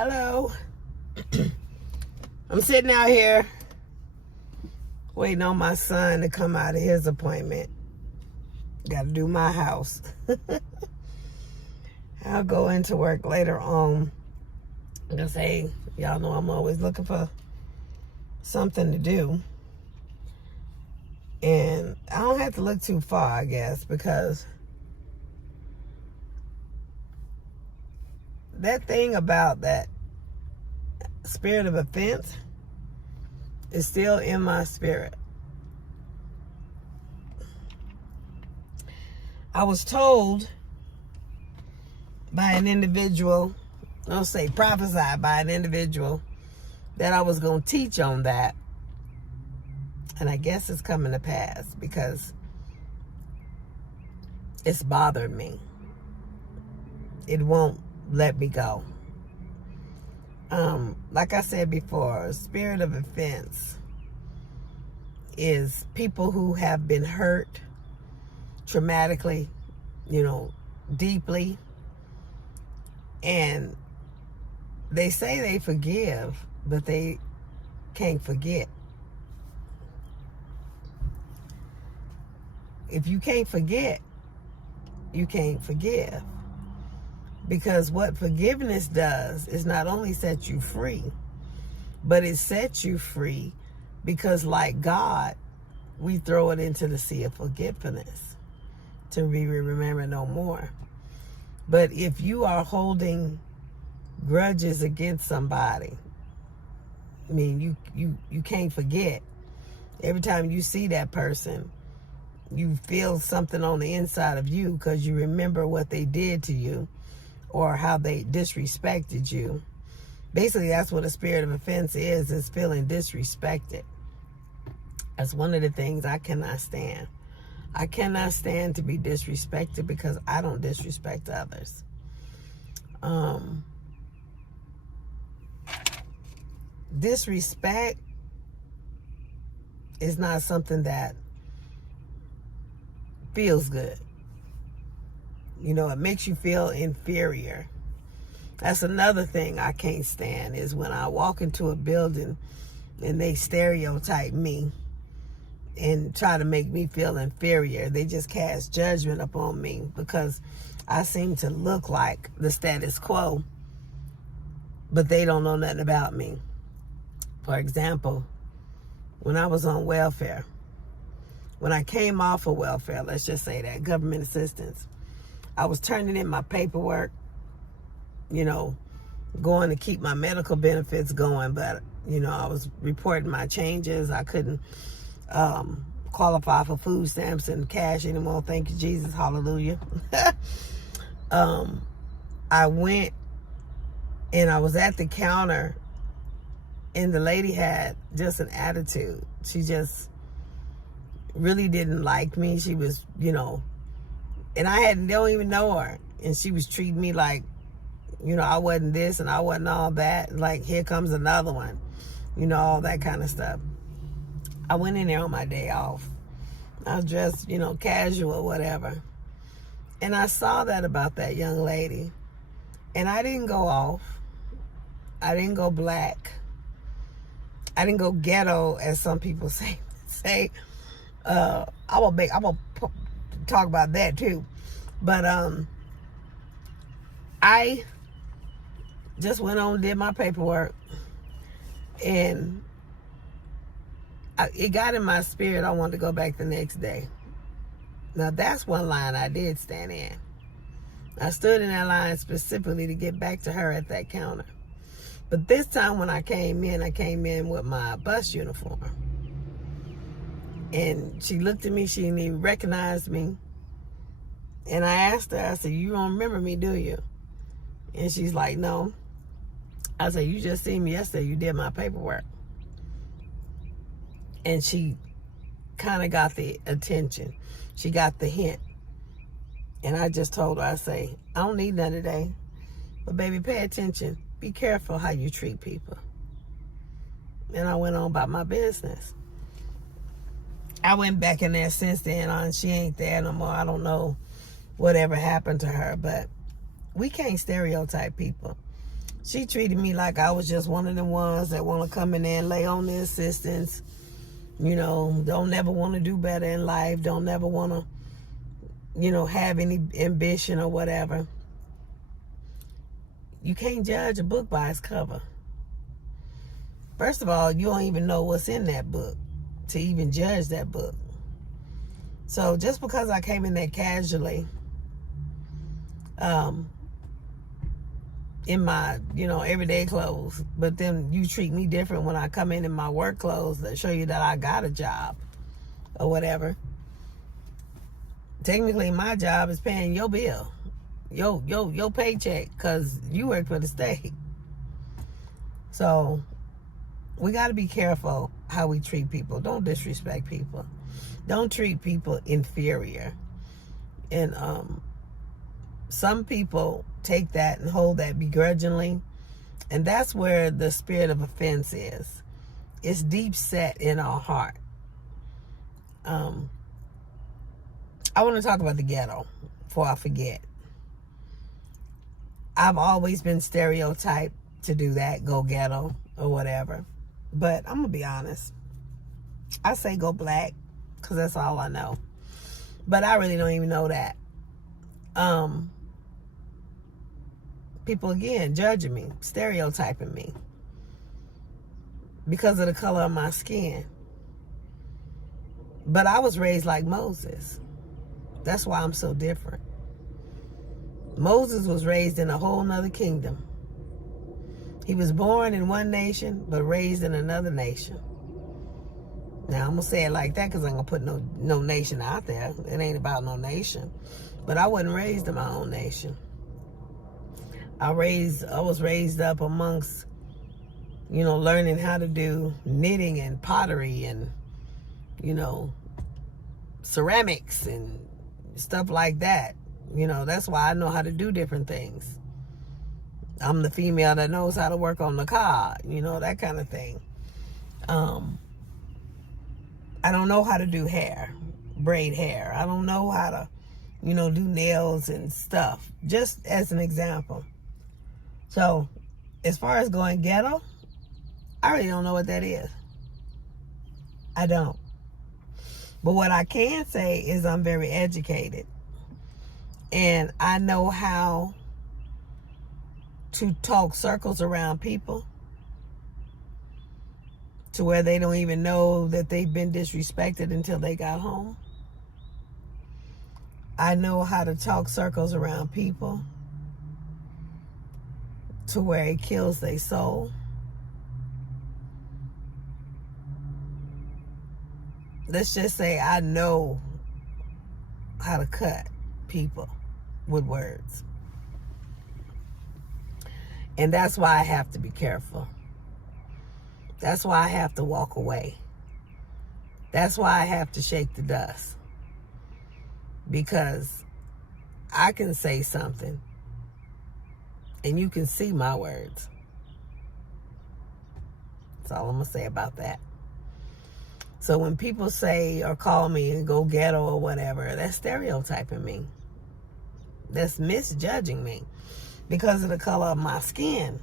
Hello. I'm sitting out here waiting on my son to come out of his appointment. Got to do my house. I'll go into work later on. Because, hey, y'all know I'm always looking for something to do. And I don't have to look too far, I guess, because that thing about that spirit of offense is still in my spirit. I was told by an individual, I'll say prophesied by an individual, that I was going to teach on that. And I guess it's coming to pass because it's bothered me. It won't let me go. Like I said before, spirit of offense is people who have been hurt traumatically, deeply. And they say they forgive, but they can't forget. If you can't forget, you can't forgive. Because what forgiveness does is not only set you free, but it sets you free because, like God, we throw it into the sea of forgetfulness to be remembered no more. But if you are holding grudges against somebody, I mean, you can't forget. Every time you see that person, you feel something on the inside of you because you remember what they did to you or how they disrespected you. Basically, that's what a spirit of offense is feeling disrespected. That's one of the things I cannot stand. I cannot stand to be disrespected because I don't disrespect others. Disrespect is not something that feels good. It makes you feel inferior. That's another thing I can't stand is when I walk into a building and they stereotype me and try to make me feel inferior. They just cast judgment upon me because I seem to look like the status quo, but they don't know nothing about me. For example, when I was on welfare, when I came off of welfare, let's just say that, government assistance, I was turning in my paperwork, going to keep my medical benefits going, but, I was reporting my changes. I couldn't qualify for food stamps and cash anymore. Thank you, Jesus. Hallelujah. I went and I was at the counter and the lady had just an attitude. She just really didn't like me. She was, and I don't even know her. And she was treating me like, I wasn't this and I wasn't all that. Like, here comes another one, all that kind of stuff. I went in there on my day off. I was dressed, casual, whatever. And I saw that about that young lady. And I didn't go off. I didn't go black. I didn't go ghetto, as some people say. I'm gonna talk about that too. But I just went on and did my paperwork. And it got in my spirit I wanted to go back the next day. Now, that's one line I did stand in. I stood in that line specifically to get back to her at that counter. But this time when I came in with my bus uniform. And she looked at me, she didn't even recognize me. And I asked her, I said, "You don't remember me, do you?" And she's like, "No." I said, "You just seen me yesterday, you did my paperwork." And she kind of got the attention. She got the hint. And I just told her, I say, "I don't need none today. But baby, pay attention. Be careful how you treat people." And I went on about my business. I went back in there since then on. She ain't there no more. I don't know whatever happened to her. But we can't stereotype people. She treated me like I was just one of them ones that want to come in there and lay on the assistance. You know, don't never want to do better in life. Don't never want to, you know, have any ambition or whatever. You can't judge a book by its cover. First of all, you don't even know what's in that book to even judge that book. So just because I came in there casually, in my, you know, everyday clothes, but then you treat me different when I come in my work clothes that show you that I got a job or whatever. Technically, my job is paying your bill, your paycheck, because you work for the state. So we got to be careful how we treat people. Don't disrespect people. Don't treat people inferior. And some people take that and hold that begrudgingly, and that's where the spirit of offense is. It's deep set in our heart. I want to talk about the ghetto before I forget. I've always been stereotyped to do that, go ghetto or whatever. But I'm going to be honest. I say go black because that's all I know. But I really don't even know that. People, again, judging me, stereotyping me because of the color of my skin. But I was raised like Moses. That's why I'm so different. Moses was raised in a whole nother kingdom. He was born in one nation, but raised in another nation. Now, I'm going to say it like that because I'm going to put no nation out there. It ain't about no nation. But I wasn't raised in my own nation. I was raised up amongst, you know, learning how to do knitting and pottery and, you know, ceramics and stuff like that. You know, that's why I know how to do different things. I'm the female that knows how to work on the car, you know, that kind of thing. I don't know how to do hair, braid hair. I don't know how to, you know, do nails and stuff, just as an example. So, as far as going ghetto, I really don't know what that is. I don't. But what I can say is I'm very educated. And I know how to talk circles around people to where they don't even know that they've been disrespected until they got home. I know how to talk circles around people to where it kills their soul. Let's just say I know how to cut people with words. And that's why I have to be careful. That's why I have to walk away. That's why I have to shake the dust. Because I can say something and you can see my words. That's all I'm going to say about that. So when people say or call me and go ghetto or whatever, that's stereotyping me. That's misjudging me. Because of the color of my skin,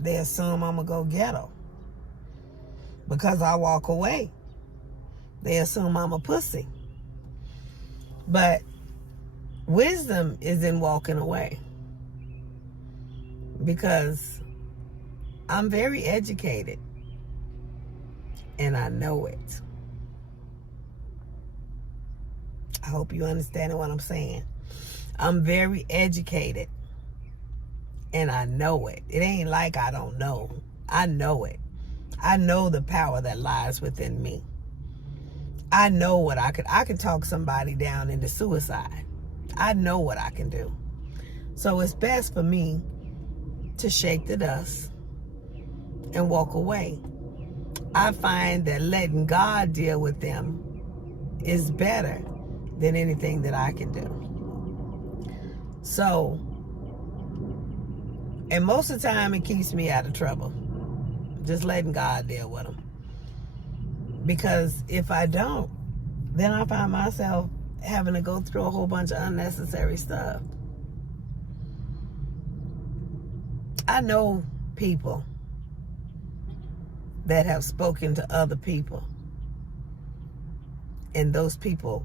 they assume I'm going to go ghetto. Because I walk away, they assume I'm a pussy. But wisdom is in walking away. Because I'm very educated. And I know it. I hope you understand what I'm saying. I'm very educated. And I know it. It ain't like I don't know. I know it. I know the power that lies within me. I know what I could talk somebody down into suicide. I know what I can do. So it's best for me to shake the dust and walk away. I find that letting God deal with them is better than anything that I can do. So, and most of the time it keeps me out of trouble. Just letting God deal with them. Because if I don't, then I find myself having to go through a whole bunch of unnecessary stuff. I know people that have spoken to other people, and those people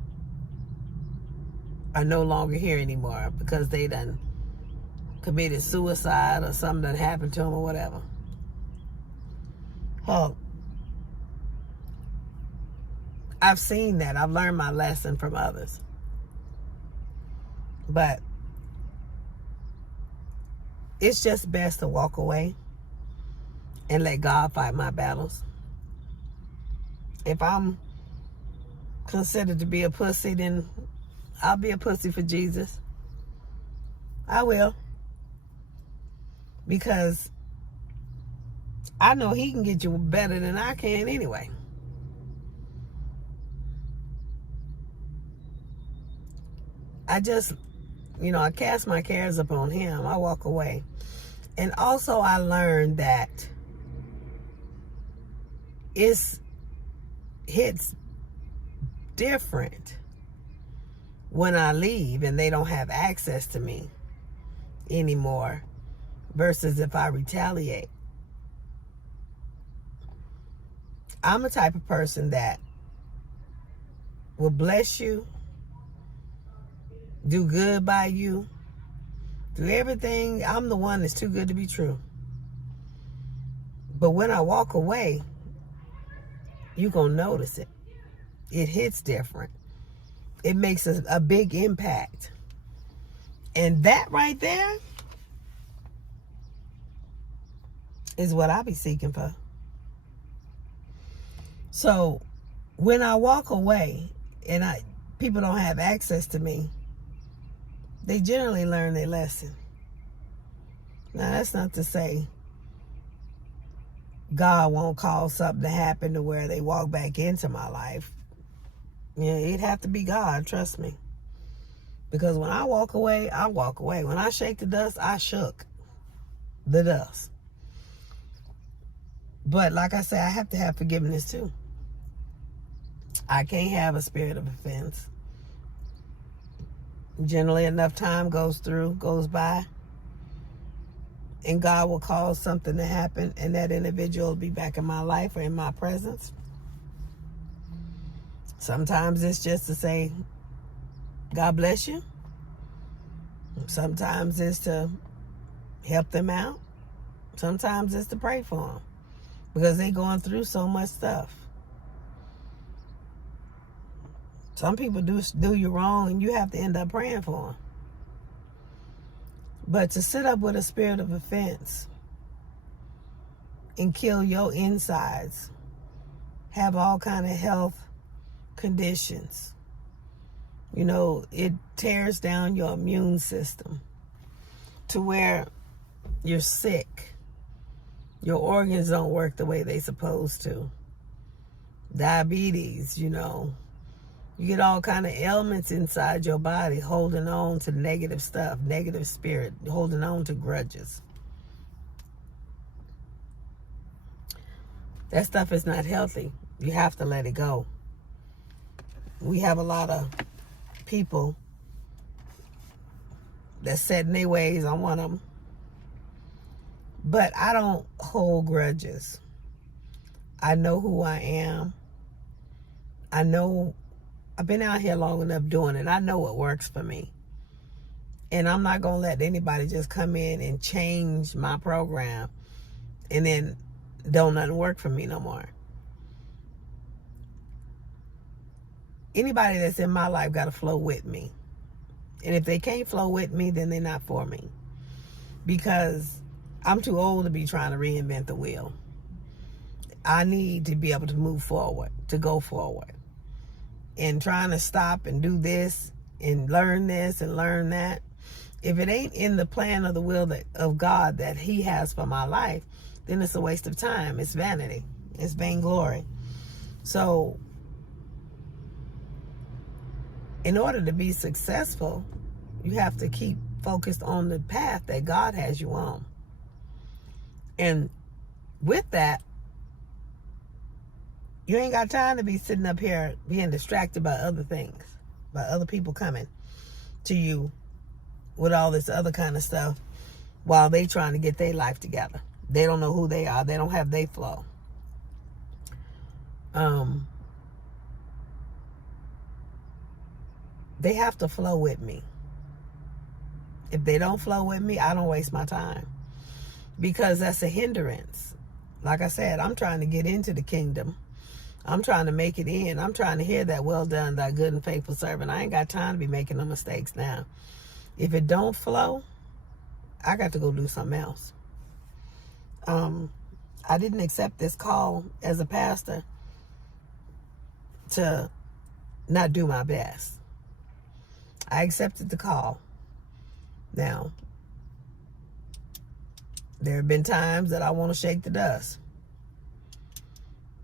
are no longer here anymore because they done committed suicide or something done happened to them or whatever. Oh, I've seen that. I've learned my lesson from others. But it's just best to walk away and let God fight my battles. If I'm considered to be a pussy, then I'll be a pussy for Jesus. I will. Because I know he can get you better than I can anyway. I just, I cast my cares upon him. I walk away. And also I learned that it hits different when I leave and they don't have access to me anymore versus if I retaliate. I'm the type of person that will bless you, do good by you, do everything. I'm the one that's too good to be true. But when I walk away, you're going to notice it. It hits different. It makes a big impact. And that right there is what I be seeking for. So when I walk away and people don't have access to me, they generally learn their lesson. Now, that's not to say God won't cause something to happen to where they walk back into my life. It'd have to be God, trust me. Because when I walk away, I walk away. When I shake the dust, I shook the dust. But like I say, I have to have forgiveness too. I can't have a spirit of offense. Generally, enough time goes by, and God will cause something to happen, and that individual will be back in my life or in my presence. Sometimes it's just to say, God bless you. Sometimes it's to help them out. Sometimes it's to pray for them because they're going through so much stuff. Some people do you wrong and you have to end up praying for them. But to sit up with a spirit of offense and kill your insides, have all kind of health conditions, it tears down your immune system to where you're sick. Your organs don't work the way they're supposed to. Diabetes, you get all kind of ailments inside your body, holding on to negative stuff, negative spirit, holding on to grudges. That stuff is not healthy. You have to let it go. We have a lot of people that's set in their ways. I'm one of them. But I don't hold grudges. I know who I am. I've been out here long enough doing it. I know what works for me. And I'm not going to let anybody just come in and change my program and then don't nothing work for me no more. Anybody that's in my life got to flow with me. And if they can't flow with me, then they're not for me. Because I'm too old to be trying to reinvent the wheel. I need to be able to move forward, to go forward. And trying to stop and do this and learn that. If it ain't in the plan of the will of God that he has for my life, then it's a waste of time. It's vanity. It's vainglory. So in order to be successful, you have to keep focused on the path that God has you on. And with that, you ain't got time to be sitting up here being distracted by other things, by other people coming to you with all this other kind of stuff while they trying to get their life together. They don't know who they are. They don't have their flow. They have to flow with me. If they don't flow with me, I don't waste my time, because that's a hindrance. Like I said, I'm trying to get into the kingdom. I'm trying to make it in. I'm trying to hear that, well done, thy good and faithful servant. I ain't got time to be making no mistakes now. If it don't flow, I got to go do something else. I didn't accept this call as a pastor to not do my best. I accepted the call. Now, there have been times that I want to shake the dust.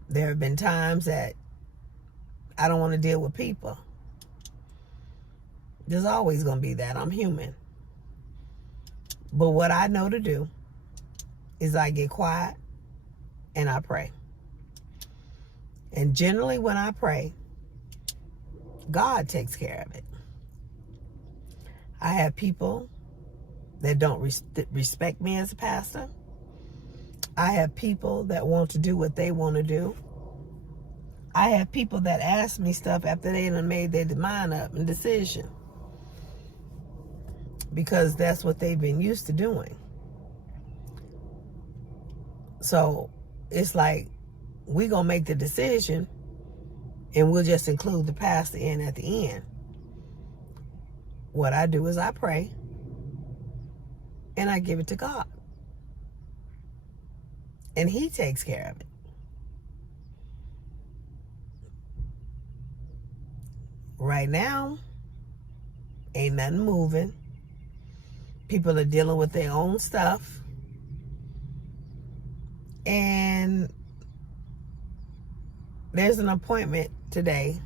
There have been times that I don't want to deal with people. There's always going to be that. I'm human. But what I know to do is I get quiet and I pray. And generally when I pray, God takes care of it. I have people that don't respect me as a pastor. I have people that want to do what they want to do. I have people that ask me stuff after they done made their mind up and decision, because that's what they've been used to doing. So it's like, we gonna make the decision and we'll just include the pastor in at the end. What I do is I pray and I give it to God. And he takes care of it. Right now, ain't nothing moving. People are dealing with their own stuff. And there's an appointment today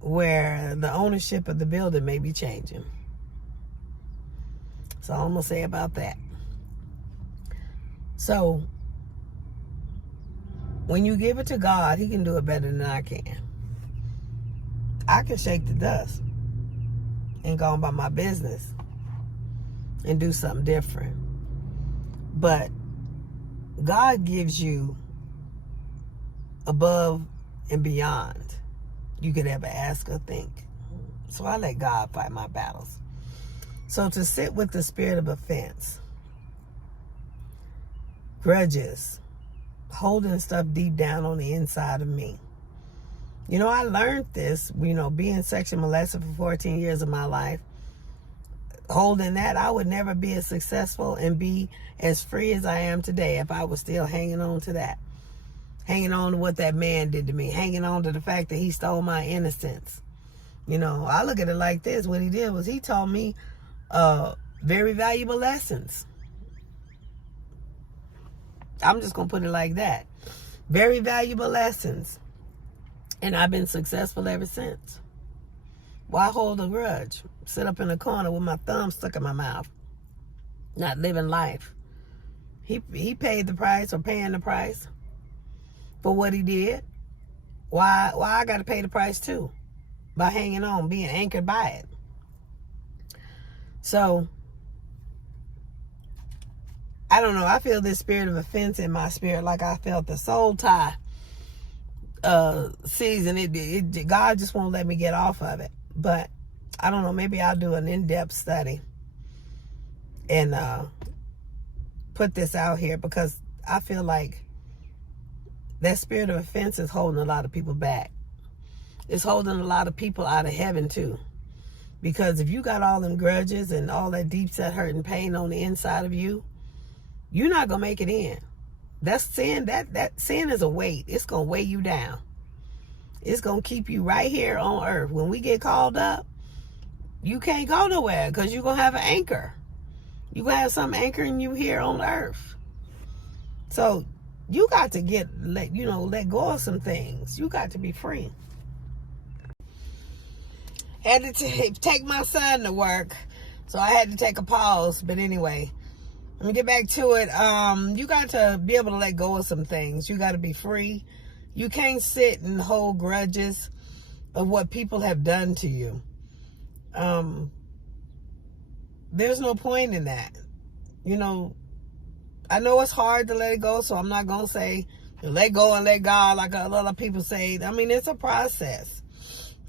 where the ownership of the building may be changing. So I'm going to say about that. So when you give it to God, he can do it better than I can. I can shake the dust and go on about my business and do something different. But God gives you above and beyond you could ever ask or think. So I let God fight my battles. So to sit with the spirit of offense, grudges, holding stuff deep down on the inside of me. You know, I learned this, being sexually molested for 14 years of my life. Holding that, I would never be as successful and be as free as I am today if I was still hanging on to that. Hanging on to what that man did to me. Hanging on to the fact that he stole my innocence. I look at it like this. What he did was he taught me very valuable lessons. I'm just going to put it like that. Very valuable lessons. And I've been successful ever since. Why hold a grudge? Sit up in a corner with my thumb stuck in my mouth. Not living life. He paid the price, or paying the price for what he did. Why I got to pay the price too? By hanging on, being anchored by it. So, I don't know. I feel this spirit of offense in my spirit, like I felt the soul tie season. God just won't let me get off of it. But I don't know. Maybe I'll do an in-depth study and put this out here, because I feel like that spirit of offense is holding a lot of people back. It's holding a lot of people out of heaven too. Because if you got all them grudges and all that deep set hurt and pain on the inside of you, you're not going to make it in. That's sin. That sin is a weight. It's going to weigh you down. It's going to keep you right here on earth. When we get called up, you can't go nowhere, because you're going to have an anchor. You're going to have something anchoring you here on earth. So you got to let go of some things. You got to be free. Had to take my son to work, so I had to take a pause. But anyway, let me get back to it. You got to be able to let go of some things. You got to be free. You can't sit and hold grudges of what people have done to you. there's no point in that. You know, I know it's hard to let it go, so I'm not going to say let go and let God like a lot of people say. I mean, it's a process.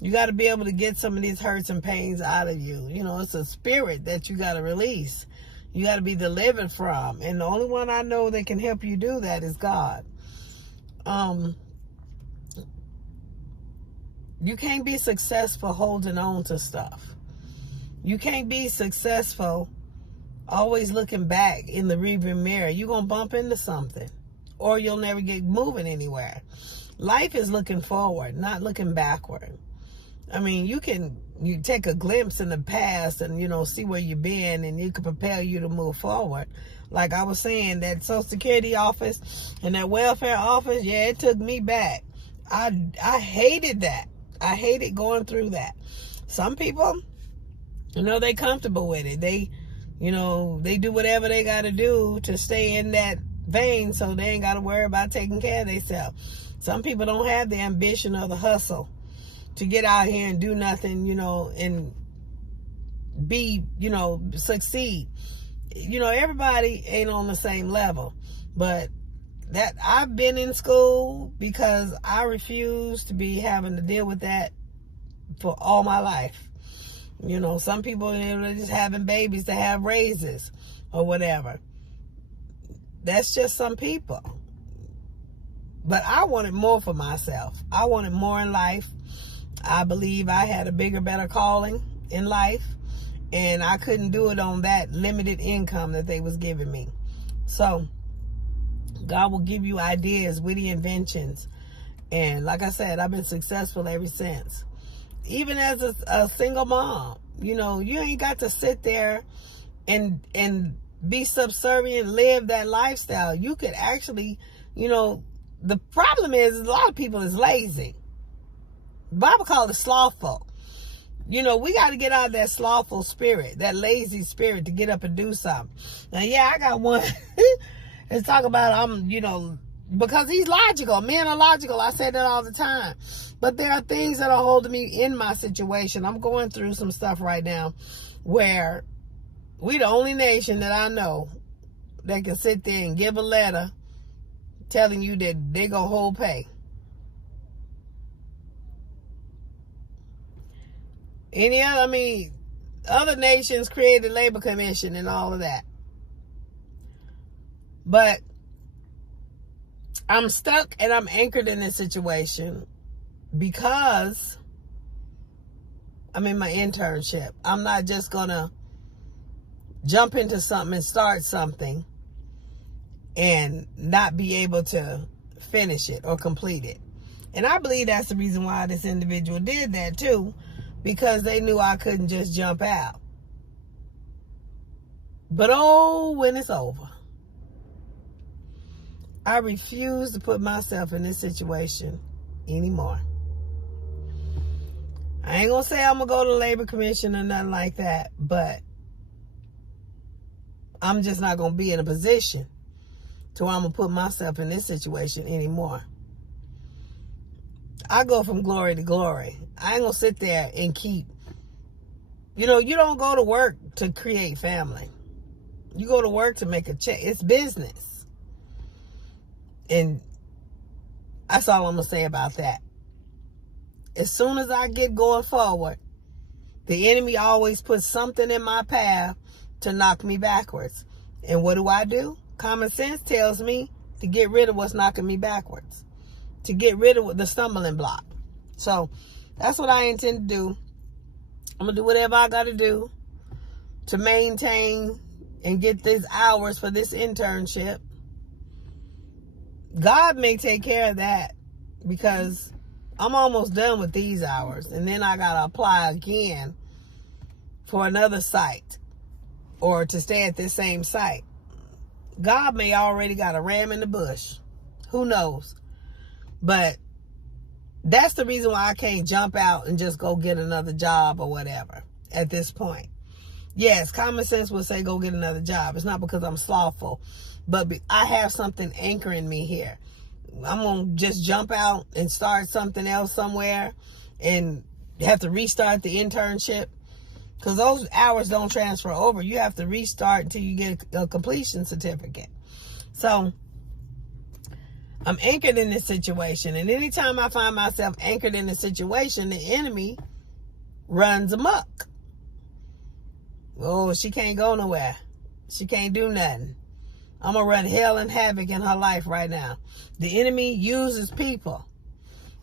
You got to be able to get some of these hurts and pains out of you. You know, it's a spirit that you got to release. You got to be delivered from. And the only one I know that can help you do that is God. You can't be successful holding on to stuff. You can't be successful always looking back in the rearview mirror. You're going to bump into something, or you'll never get moving anywhere. Life is looking forward, not looking backward. I mean, you take a glimpse in the past and, you know, see where you've been, and it could propel you to move forward. Like I was saying, that Social Security office and that welfare office, yeah, it took me back. I hated that. I hated going through that. Some people, you know, they comfortable with it. They, you know, they do whatever they got to do to stay in that vein, so they ain't got to worry about taking care of themselves. Some people don't have the ambition or the hustle to get out here and do nothing, you know, and be, you know, succeed. You know, everybody ain't on the same level. But that I've been in school because I refuse to be having to deal with that for all my life. You know, some people, they're just having babies to have raises or whatever. That's just some people. But I wanted more for myself. I wanted more in life. I believe I had a bigger, better calling in life, and I couldn't do it on that limited income that they was giving me. So God will give you ideas, witty inventions. And like I said, I've been successful ever since. Even as a single mom, you know, you ain't got to sit there and be subservient, live that lifestyle. You could actually, you know, the problem is a lot of people is lazy. The Bible calls it slothful. You know, we got to get out of that slothful spirit, that lazy spirit, to get up and do something. Now, yeah, I got one. Let's talk about, you know, because he's logical. Men are logical. I say that all the time. But there are things that are holding me in my situation. I'm going through some stuff right now where we the only nation that I know that can sit there and give a letter telling you that they're going to hold pay. Any other, I mean, other nations created labor commission and all of that. But I'm stuck and I'm anchored in this situation because I'm in my internship. I'm not just going to jump into something and start something and not be able to finish it or complete it. And I believe that's the reason why this individual did that too, because they knew I couldn't just jump out. But oh, when it's over, I refuse to put myself in this situation anymore. I ain't gonna say I'm gonna go to the Labor Commission or nothing like that, but I'm just not gonna be in a position to where I'm gonna put myself in this situation anymore. I go from glory to glory. I ain't gonna sit there and keep, you know, you don't go to work to create family. You go to work to make a check. It's business. And that's all I'm gonna say about that. As soon as I get going forward, the enemy always puts something in my path to knock me backwards. And what do? Common sense tells me to get rid of what's knocking me backwards, to get rid of the stumbling block. So that's what I intend to do. I'm going to do whatever I got to do to maintain and get these hours for this internship. God may take care of that because I'm almost done with these hours. And then I got to apply again for another site or to stay at this same site. God may already got a ram in the bush. Who knows? But that's the reason why I can't jump out and just go get another job or whatever at this point. Yes, common sense would say go get another job. It's not because I'm slothful, but I have something anchoring me here. I'm going to just jump out and start something else somewhere and have to restart the internship. Because those hours don't transfer over. You have to restart until you get a completion certificate. So I'm anchored in this situation. And anytime I find myself anchored in a situation, the enemy runs amok. Oh, she can't go nowhere. She can't do nothing. I'm going to run hell and havoc in her life right now. The enemy uses people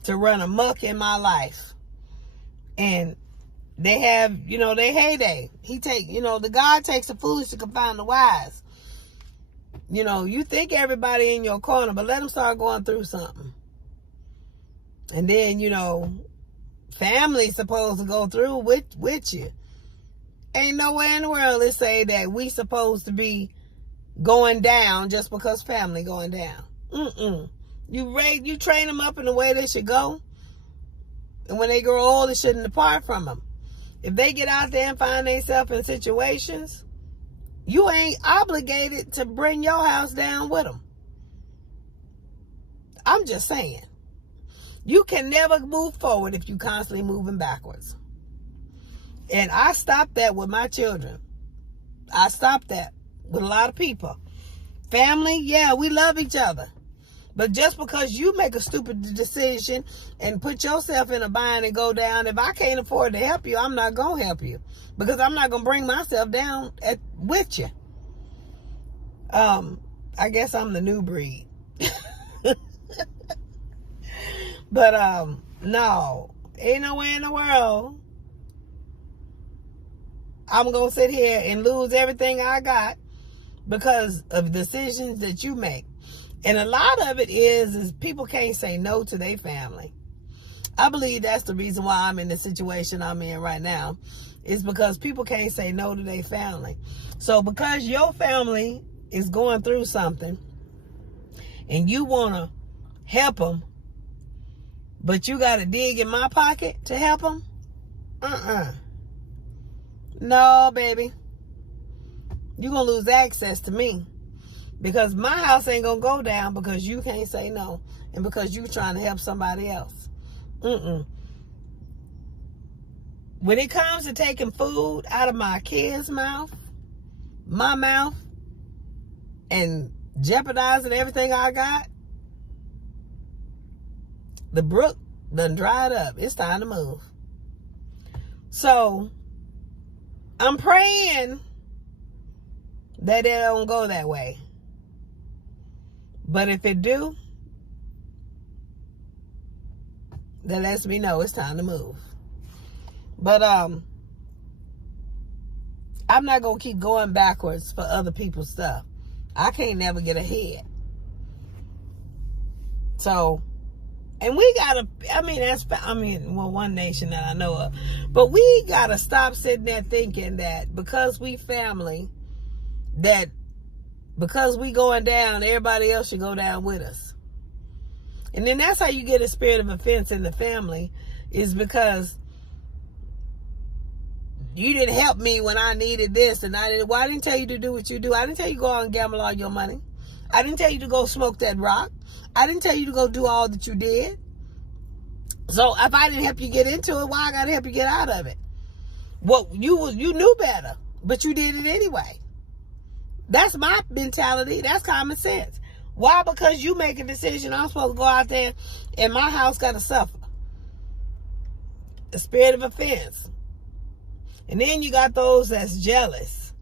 to run amok in my life. And they have, their heyday. The God takes the foolish to confound the wise. You think everybody in your corner, but let them start going through something. And then, family's supposed to go through with you. Ain't nowhere in the world that say that we supposed to be going down just because family going down. You train them up in the way they should go. And when they grow old, they shouldn't depart from them. If they get out there and find themselves in situations, you ain't obligated to bring your house down with them. I'm just saying. You can never move forward if you constantly moving backwards. And I stopped that with my children. I stopped that with a lot of people. Family, yeah, we love each other. But just because you make a stupid decision and put yourself in a bind and go down, if I can't afford to help you, I'm not going to help you. Because I'm not going to bring myself down with you. I guess I'm the new breed. But, no. Ain't nowhere in the world I'm going to sit here and lose everything I got because of decisions that you make. And a lot of it is people can't say no to their family. I believe that's the reason why I'm in the situation I'm in right now, is because people can't say no to their family. So because your family is going through something and you want to help them, but you got to dig in my pocket to help them? No, baby. You're going to lose access to me. Because my house ain't going to go down because you can't say no. And because you trying to help somebody else. When it comes to taking food out of my kids' mouth, my mouth, and jeopardizing everything I got, the brook done dried up. It's time to move. So, I'm praying that it don't go that way. But if it do, that lets me know it's time to move. But I'm not going to keep going backwards for other people's stuff. I can't never get ahead. So, and we got to, one nation that I know of. But we got to stop sitting there thinking that because we family, that because we going down, everybody else should go down with us. And then that's how you get a spirit of offense in the family, is because you didn't help me when I needed this, and I didn't tell you to do what you do. I didn't tell you to go out and gamble all your money. I didn't tell you to go smoke that rock. I didn't tell you to go do all that you did. So if I didn't help you get into it, why I gotta help you get out of it? Well, you knew better, but you did it anyway. That's my mentality. That's common sense. Why? Because you make a decision, I'm supposed to go out there and my house got to suffer. The spirit of offense. And then you got those that's jealous,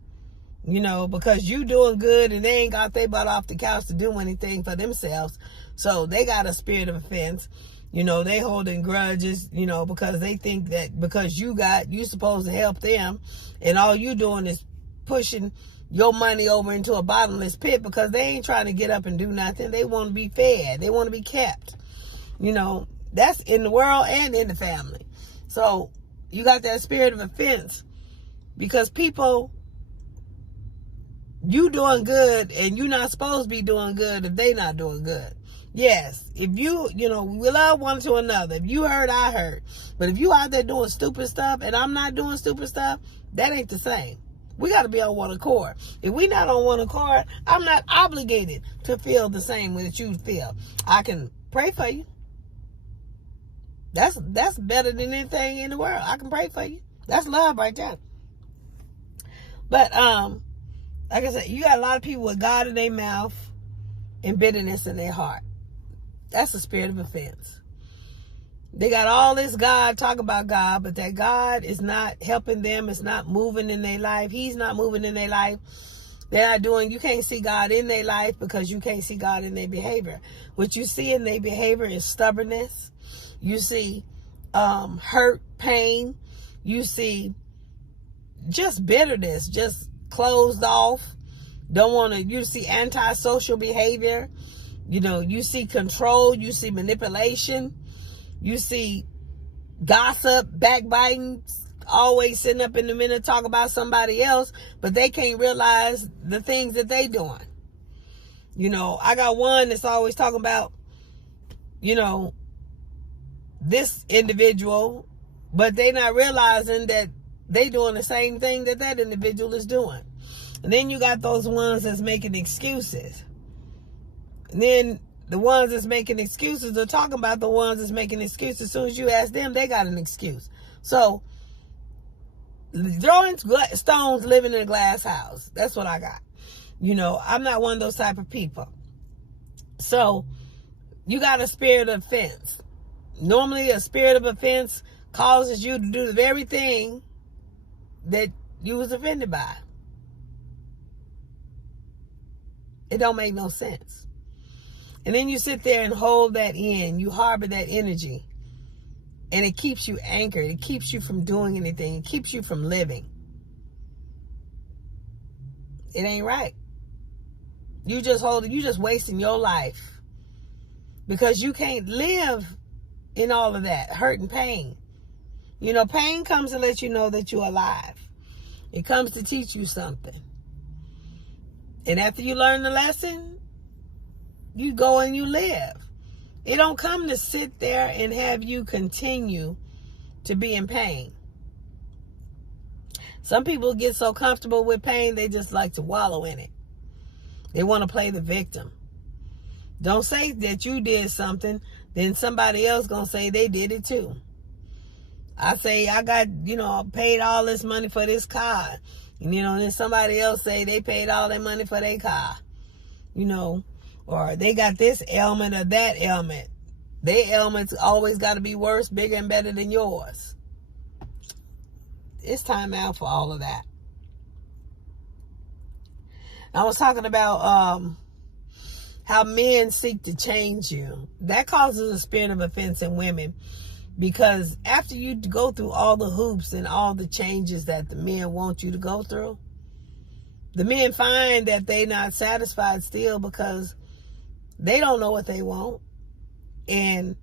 because you doing good and they ain't got their butt off the couch to do anything for themselves. So they got a spirit of offense. They holding grudges, because they think that because you supposed to help them, and all you doing is pushing your money over into a bottomless pit because they ain't trying to get up and do nothing. They want to be fed. They want to be kept. That's in the world and in the family. So you got that spirit of offense because people, you doing good and you not supposed to be doing good if they not doing good. Yes, if we love one to another. If you hurt, I hurt. But if you out there doing stupid stuff and I'm not doing stupid stuff, that ain't the same. We got to be on one accord. If we not on one accord, I'm not obligated to feel the same way that you feel. I can pray for you. That's better than anything in the world. I can pray for you. That's love right there. But like I said, you got a lot of people with God in their mouth and bitterness in their heart. That's a spirit of offense. They got all this God, talk about God, but that God is not helping them. It's not moving in their life. He's not moving in their life. They're not doing, you can't see God in their life because you can't see God in their behavior. What you see in their behavior is stubbornness. You see hurt, pain. You see just bitterness, just closed off. Don't want to, you see antisocial behavior. You know, you see control. You see manipulation. You see gossip, backbiting, always sitting up in the minute talk about somebody else, but they can't realize the things that they doing. You know, I got one that's always talking about, you know, this individual, but they not realizing that they doing the same thing that that individual is doing. And then you got those ones that's making excuses. And then the ones that's making excuses are talking about the ones that's making excuses. As soon as you ask them, they got an excuse. So, throwing stones, living in a glass house. That's what I got. You know, I'm not one of those type of people. So, you got a spirit of offense. Normally, a spirit of offense causes you to do the very thing that you was offended by. It don't make no sense. And then you sit there and hold that in. You harbor that energy. And it keeps you anchored. It keeps you from doing anything. It keeps you from living. It ain't right. You just wasting your life. Because you can't live in all of that hurt and pain. You know, pain comes to let you know that you're alive. It comes to teach you something. And after you learn the lesson, you go and you live. It don't come to sit there and have you continue to be in pain. Some people get so comfortable with pain, they just like to wallow in it. They want to play the victim. Don't say that you did something, then somebody else gonna say they did it too. I say, I got, paid all this money for this car. And, then somebody else say they paid all their money for their car. Or they got this ailment or that ailment. Their ailments always got to be worse, bigger, and better than yours. It's time out for all of that. I was talking about how men seek to change you. That causes a spirit of offense in women. Because after you go through all the hoops and all the changes that the men want you to go through, the men find that they're not satisfied still because they don't know what they want. And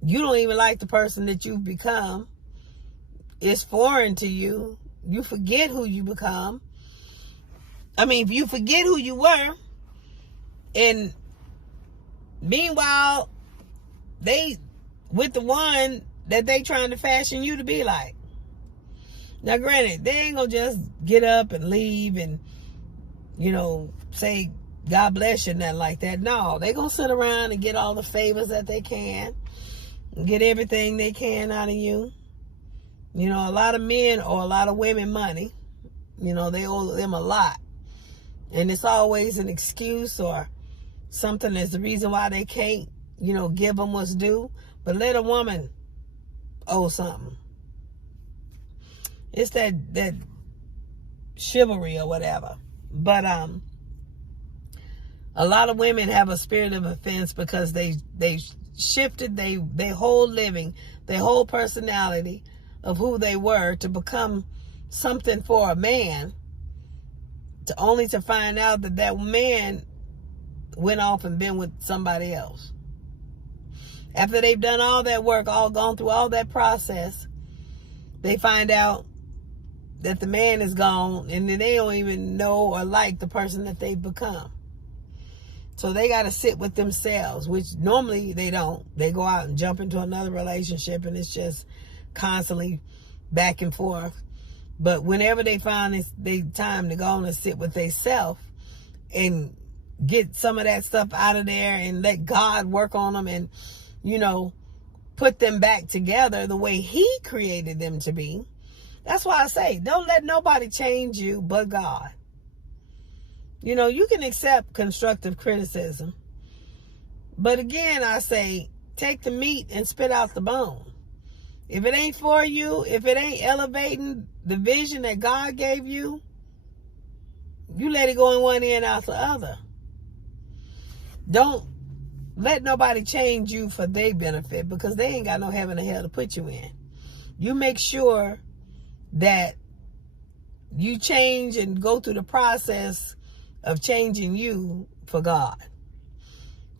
you don't even like the person that you've become. It's foreign to you. You forget who you become. I mean, if you forget who you were, and meanwhile, they with the one that they trying to fashion you to be like. Now, granted, they ain't gonna just get up and leave and, say, God bless you, nothing like that. No, they gonna sit around and get all the favors that they can, get everything they can out of you. A lot of men owe a lot of women money. They owe them a lot. And it's always an excuse or something that's the reason why they can't, give them what's due. But let a woman owe something. It's that chivalry or whatever. But a lot of women have a spirit of offense because they shifted their whole living, their whole personality of who they were to become something for a man, only to find out that man went off and been with somebody else. After they've done all that work, gone through all that process, they find out that the man is gone and then they don't even know or like the person that they've become. So they got to sit with themselves, which normally they don't. They go out and jump into another relationship and it's just constantly back and forth. But whenever they find it's their time to go on and sit with themselves and get some of that stuff out of there and let God work on them and, put them back together the way He created them to be, That's why I say, don't let nobody change you but God. You know, you can accept constructive criticism. But again, I say, take the meat and spit out the bone. If it ain't for you, if it ain't elevating the vision that God gave you, you let it go in one ear and out the other. Don't let nobody change you for their benefit, because they ain't got no heaven or hell to put you in. You make sure that you change and go through the process of changing you for God.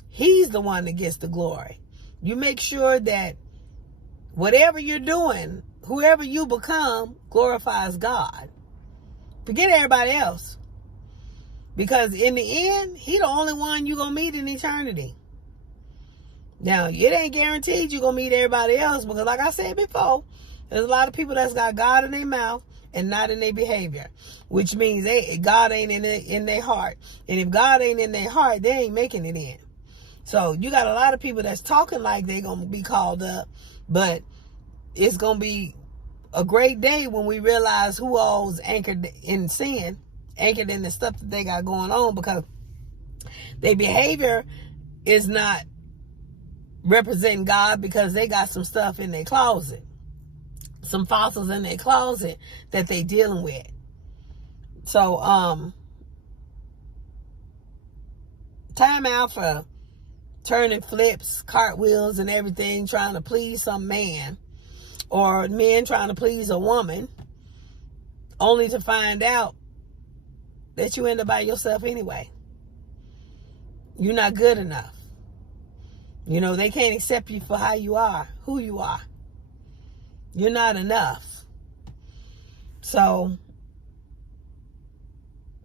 He's the one that gets the glory. You make sure that whatever you're doing, whoever you become, glorifies God. Forget everybody else. Because in the end, He the only one you're going to meet in eternity. Now, it ain't guaranteed you're going to meet everybody else, because like I said before, there's a lot of people that's got God in their mouth and not in their behavior, which means God ain't in their heart. And if God ain't in their heart, they ain't making it in. So you got a lot of people that's talking like they're going to be called up, but it's going to be a great day when we realize who all's anchored in sin, anchored in the stuff that they got going on, because their behavior is not representing God, because they got some stuff in their closet, some fossils in their closet that they dealing with. So, time out for turning flips, cartwheels, and everything, trying to please some man, or men trying to please a woman, only to find out that you end up by yourself anyway. You're not good enough. You know, they can't accept you for how you are, who you are. You're not enough. So,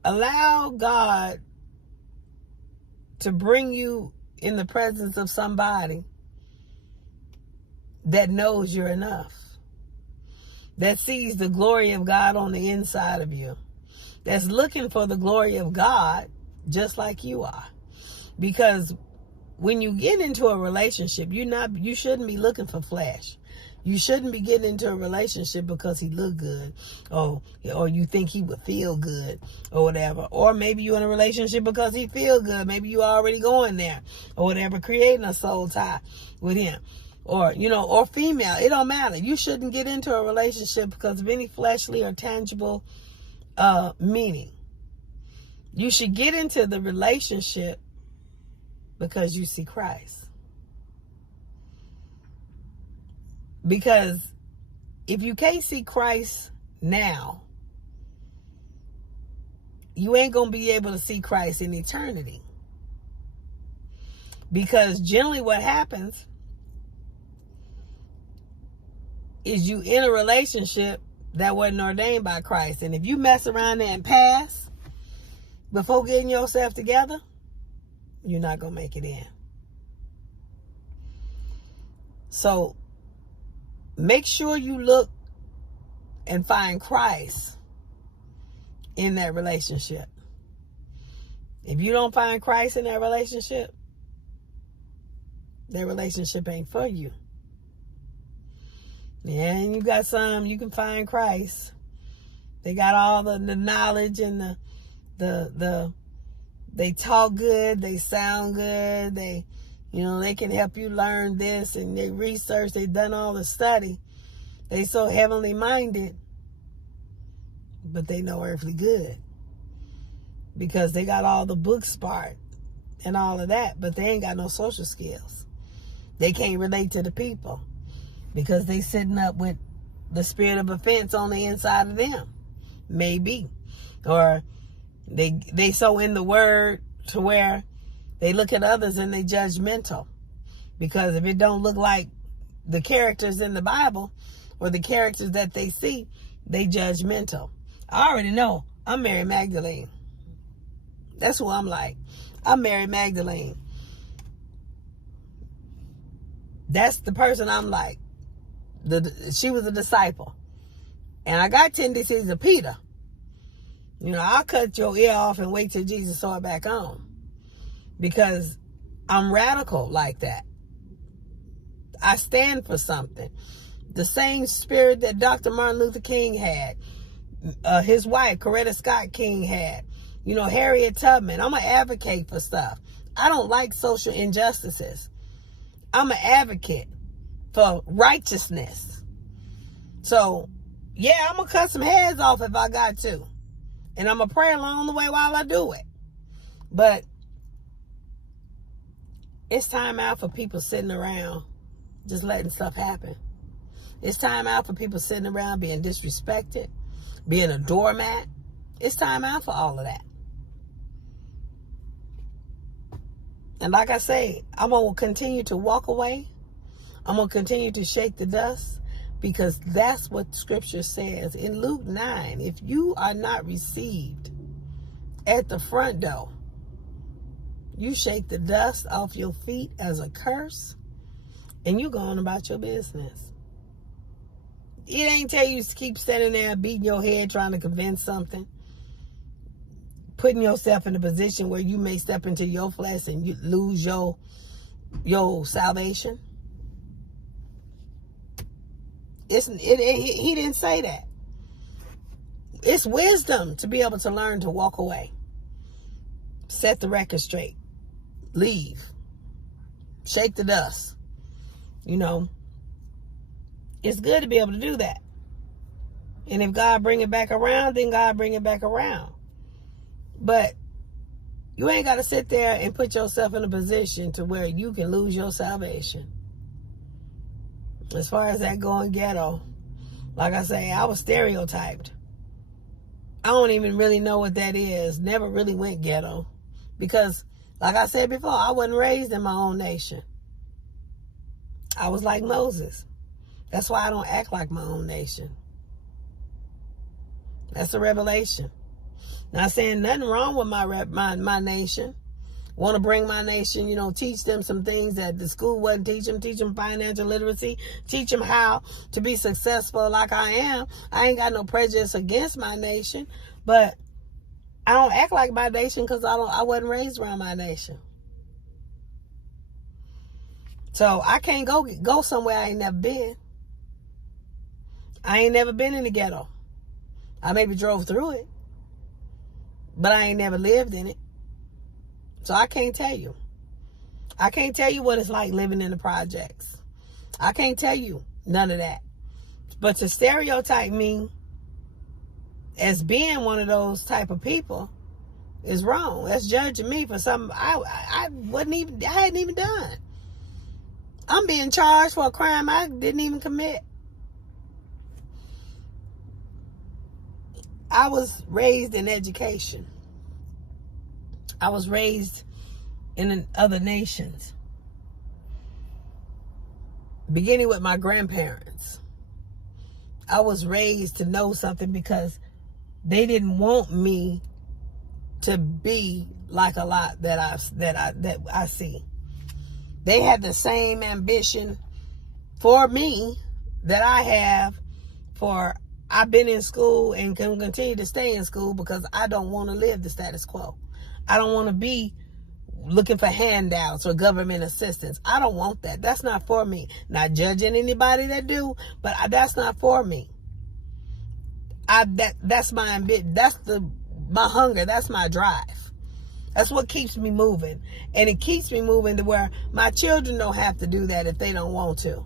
allow God to bring you in the presence of somebody that knows you're enough, that sees the glory of God on the inside of you, that's looking for the glory of God just like you are. Because when you get into a relationship, you shouldn't be looking for flesh. You shouldn't be getting into a relationship because he look good, or you think he would feel good, or whatever. Or maybe you're in a relationship because he feel good. Maybe you already going there, or whatever, creating a soul tie with him, or or female. It don't matter. You shouldn't get into a relationship because of any fleshly or tangible meaning. You should get into the relationship because you see Christ. Because if you can't see Christ now, you ain't going to be able to see Christ in eternity. Because generally what happens is you in a relationship that wasn't ordained by Christ. And if you mess around there and pass before getting yourself together, you're not going to make it in. So, make sure you look and find Christ in that relationship. If you don't find Christ in that relationship ain't for you. Yeah, and you got some, you can find Christ. They got all the knowledge and they talk good, they sound good, they can help you learn this, and they research, they done all the study. They so heavenly minded, but they know earthly good. Because they got all the book smart and all of that, but they ain't got no social skills. They can't relate to the people because they sitting up with the spirit of offense on the inside of them. Maybe. Or they so in the word to where they look at others and they judgmental. Because if it don't look like the characters in the Bible or the characters that they see, they judgmental. I already know. I'm Mary Magdalene. That's who I'm like. I'm Mary Magdalene. That's the person I'm like. She was a disciple. And I got tendencies of Peter. I'll cut your ear off and wait till Jesus saw it back on. Because I'm radical like that. I stand for something. The same spirit that Dr. Martin Luther King had. His wife, Coretta Scott King, had. Harriet Tubman. I'm an advocate for stuff. I don't like social injustices. I'm an advocate for righteousness. So, yeah, I'm going to cut some heads off if I got to. And I'm going to pray along the way while I do it. But it's time out for people sitting around just letting stuff happen. It's time out for people sitting around being disrespected, being a doormat. It's time out for all of that. And like I say, I'm going to continue to walk away. I'm going to continue to shake the dust, because that's what Scripture says. In Luke 9, if you are not received at the front door, you shake the dust off your feet as a curse, and you go on about your business. It ain't tell you to keep standing there beating your head trying to convince something, putting yourself in a position where you may step into your flesh and you lose your salvation. He didn't say that. It's wisdom to be able to learn to walk away, set the record straight, leave, shake the dust. It's good to be able to do that. And if God bring it back around, then God bring it back around. But you ain't got to sit there and put yourself in a position to where you can lose your salvation. As far as that going ghetto, like I say, I was stereotyped. I don't even really know what that is. Never really went ghetto. Because, like I said before, I wasn't raised in my own nation. I was like Moses. That's why I don't act like my own nation. That's a revelation. Not saying nothing wrong with my nation. Want to bring my nation, teach them some things that the school wasn't teaching. Teach them financial literacy. Teach them how to be successful like I am. I ain't got no prejudice against my nation. But I don't act like my nation because I wasn't raised around my nation. So I can't go somewhere I ain't never been. I ain't never been in the ghetto. I maybe drove through it, but I ain't never lived in it. So I can't tell you. I can't tell you what it's like living in the projects. I can't tell you none of that. But to stereotype me as being one of those type of people is wrong. That's judging me for something I hadn't even done. I'm being charged for a crime I didn't even commit. I was raised in education. I was raised in other nations. Beginning with my grandparents. I was raised to know something because they didn't want me to be like a lot that I see. They had the same ambition for me that I have for I've been in school and can continue to stay in school because I don't want to live the status quo. I don't want to be looking for handouts or government assistance. I don't want that. That's not for me. Not judging anybody that do, but that's not for me. That's my ambition. That's my hunger. That's my drive. That's what keeps me moving. And it keeps me moving to where my children don't have to do that if they don't want to.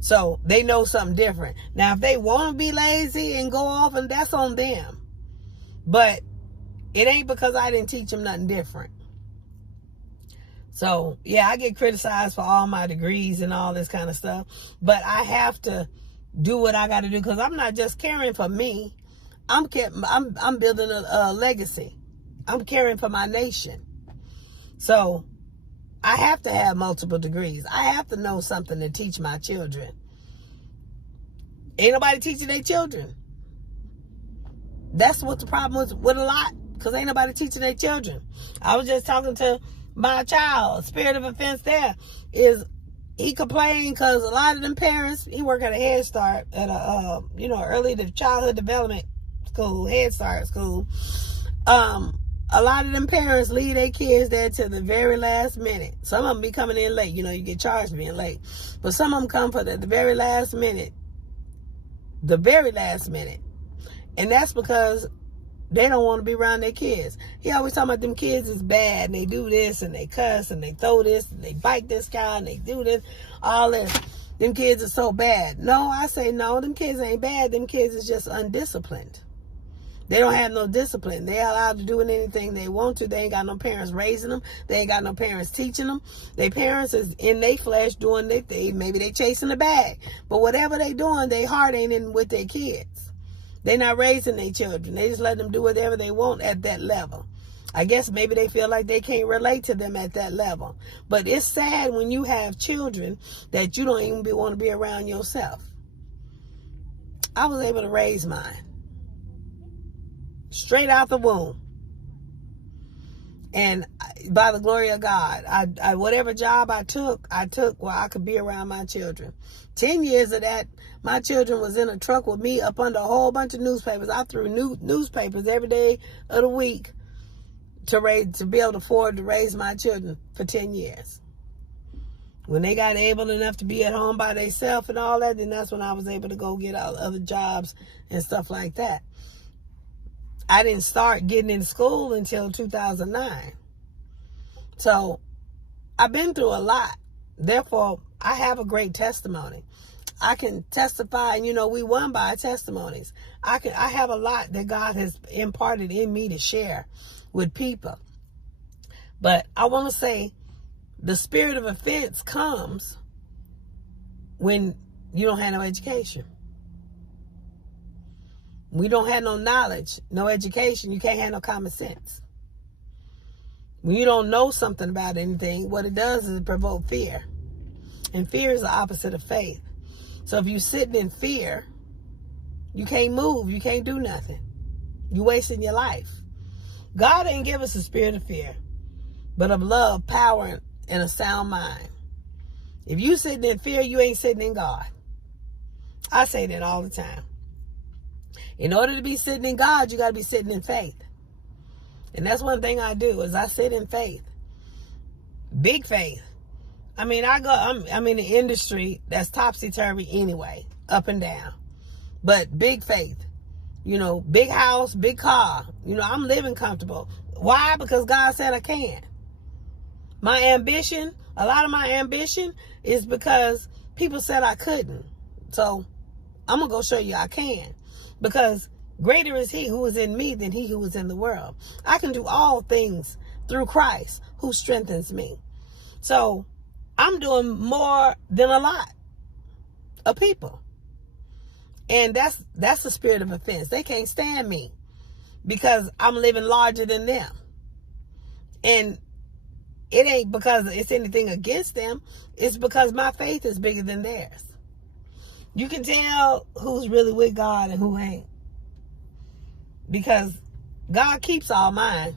So they know something different. Now, if they want to be lazy and go off, and that's on them. But it ain't because I didn't teach them nothing different. So, yeah, I get criticized for all my degrees and all this kind of stuff. But I have to do what I got to do because I'm not just caring for me. I'm building a legacy. I'm caring for my nation. So I have to have multiple degrees. I have to know something to teach my children. Ain't nobody teaching their children. That's what the problem is with a lot, because ain't nobody teaching their children. I was just talking to my child. Spirit of offense there is he complained because a lot of them parents, he work at a Head Start, at a early childhood development school, Head Start school. a lot of them parents leave their kids there till the very last minute. Some of them be coming in late. You know, you get charged being late. But some of them come for the very last minute. The very last minute. And that's because they don't want to be around their kids. He always talking about them kids is bad, and they do this, and they cuss, and they throw this, and they bite this guy, and they do this, all this. Them kids are so bad. No, I say no, them kids ain't bad. Them kids is just undisciplined. They don't have no discipline. They're allowed to do anything they want to. They ain't got no parents raising them. They ain't got no parents teaching them. Their parents is in their flesh doing their thing. Maybe they chasing the bag. But whatever they doing, their heart ain't in with their kids. They not raising their children. They just let them do whatever they want at that level. I guess maybe they feel like they can't relate to them at that level. But it's sad when you have children that you don't even want to be around yourself. I was able to raise mine. Straight out the womb. And by the glory of God, I whatever job I took where I could be around my children. 10 years of that, my children was in a truck with me up under a whole bunch of newspapers. I threw newspapers every day of the week to be able to afford to raise my children for 10 years. When they got able enough to be at home by themselves and all that, then that's when I was able to go get other jobs and stuff like that. I didn't start getting in school until 2009. So I've been through a lot. Therefore, I have a great testimony. I can testify, and we won by our testimonies. I have a lot that God has imparted in me to share with people. But I want to say the spirit of offense comes when you don't have no education. We don't have no knowledge, no education. You can't have no common sense. When you don't know something about anything, what it does is it provoke fear. And fear is the opposite of faith. So if you're sitting in fear, you can't move. You can't do nothing. You're wasting your life. God ain't give us a spirit of fear, but of love, power, and a sound mind. If you sitting in fear, you ain't sitting in God. I say that all the time. In order to be sitting in God, you got to be sitting in faith. And that's one thing I do is I sit in faith. Big faith. I mean, I'm in the industry that's topsy-turvy anyway, up and down. But big faith. Big house, big car. I'm living comfortable. Why? Because God said I can. My ambition, a lot of my ambition is because people said I couldn't. So I'm going to go show you I can. Because greater is he who is in me than he who is in the world. I can do all things through Christ who strengthens me. So I'm doing more than a lot of people. And that's the spirit of offense. They can't stand me because I'm living larger than them. And it ain't because it's anything against them. It's because my faith is bigger than theirs. You can tell who's really with God and who ain't. Because God keeps all mine.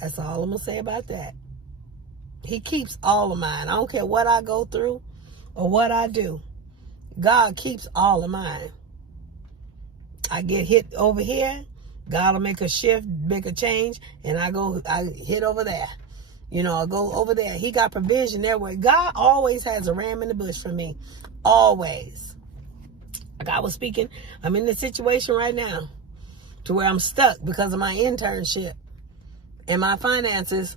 That's all I'm going to say about that. He keeps all of mine. I don't care what I go through or what I do. God keeps all of mine. I get hit over here. God will make a shift, make a change, and I hit over there. I go over there. He got provision there. Where God always has a ram in the bush for me. Always. Like I was speaking, I'm in this situation right now to where I'm stuck because of my internship. And my finances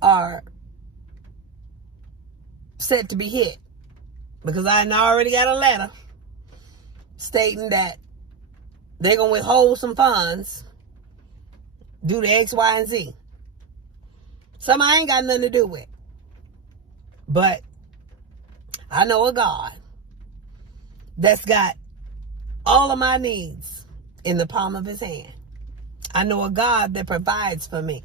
are set to be hit. Because I already got a letter stating that they're going to withhold some funds due to X, Y, and Z. Some I ain't got nothing to do with. But I know a God that's got all of my needs in the palm of his hand. I know a God that provides for me.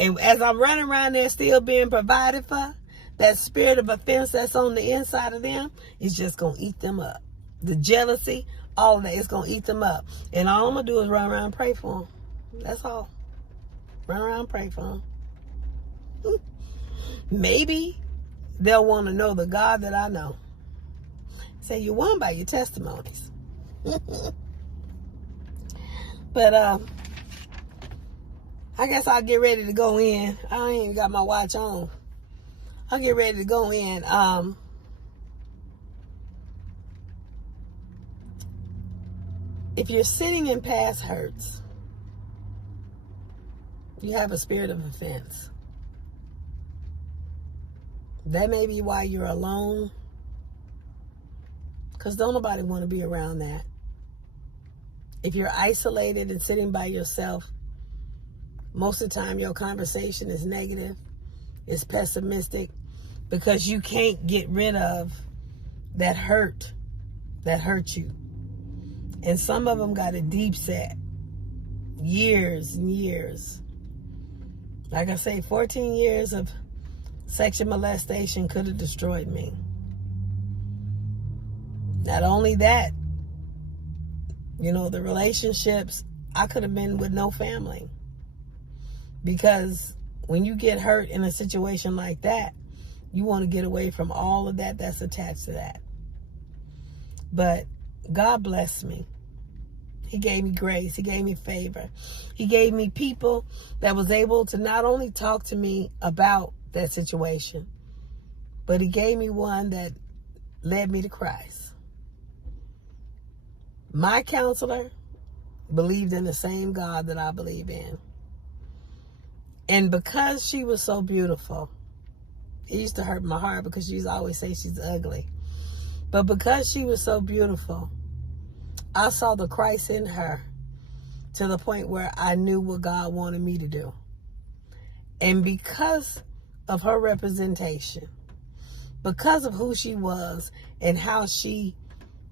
And as I'm running around there still being provided for, that spirit of offense that's on the inside of them is just going to eat them up. The jealousy, all of that is going to eat them up. And all I'm going to do is run around and pray for them. That's all. Run around and pray for them. Maybe they'll want to know the God that I know. Say you won by your testimonies. But I guess I'll get ready to go in. I ain't even got my watch on. I'll get ready to go in. If you're sitting in past hurts, you have a spirit of offense. That may be why you're alone, because don't nobody want to be around that. If you're isolated and sitting by yourself, most of the time your conversation is negative, it's pessimistic, because you can't get rid of that hurt you. And some of them got a deep set, years and years. Like I say, 14 years of sexual molestation could have destroyed me. Not only that, the relationships, I could have been with no family. Because when you get hurt in a situation like that, you want to get away from all of that that's attached to that. But God blessed me. He gave me grace. He gave me favor. He gave me people that was able to not only talk to me about that situation, but he gave me one that led me to Christ. My counselor believed in the same God that I believe in. And because she was so beautiful, it used to hurt my heart because she used to always say she's ugly. But because she was so beautiful, I saw the Christ in her to the point where I knew what God wanted me to do. And because of her representation, because of who she was and how she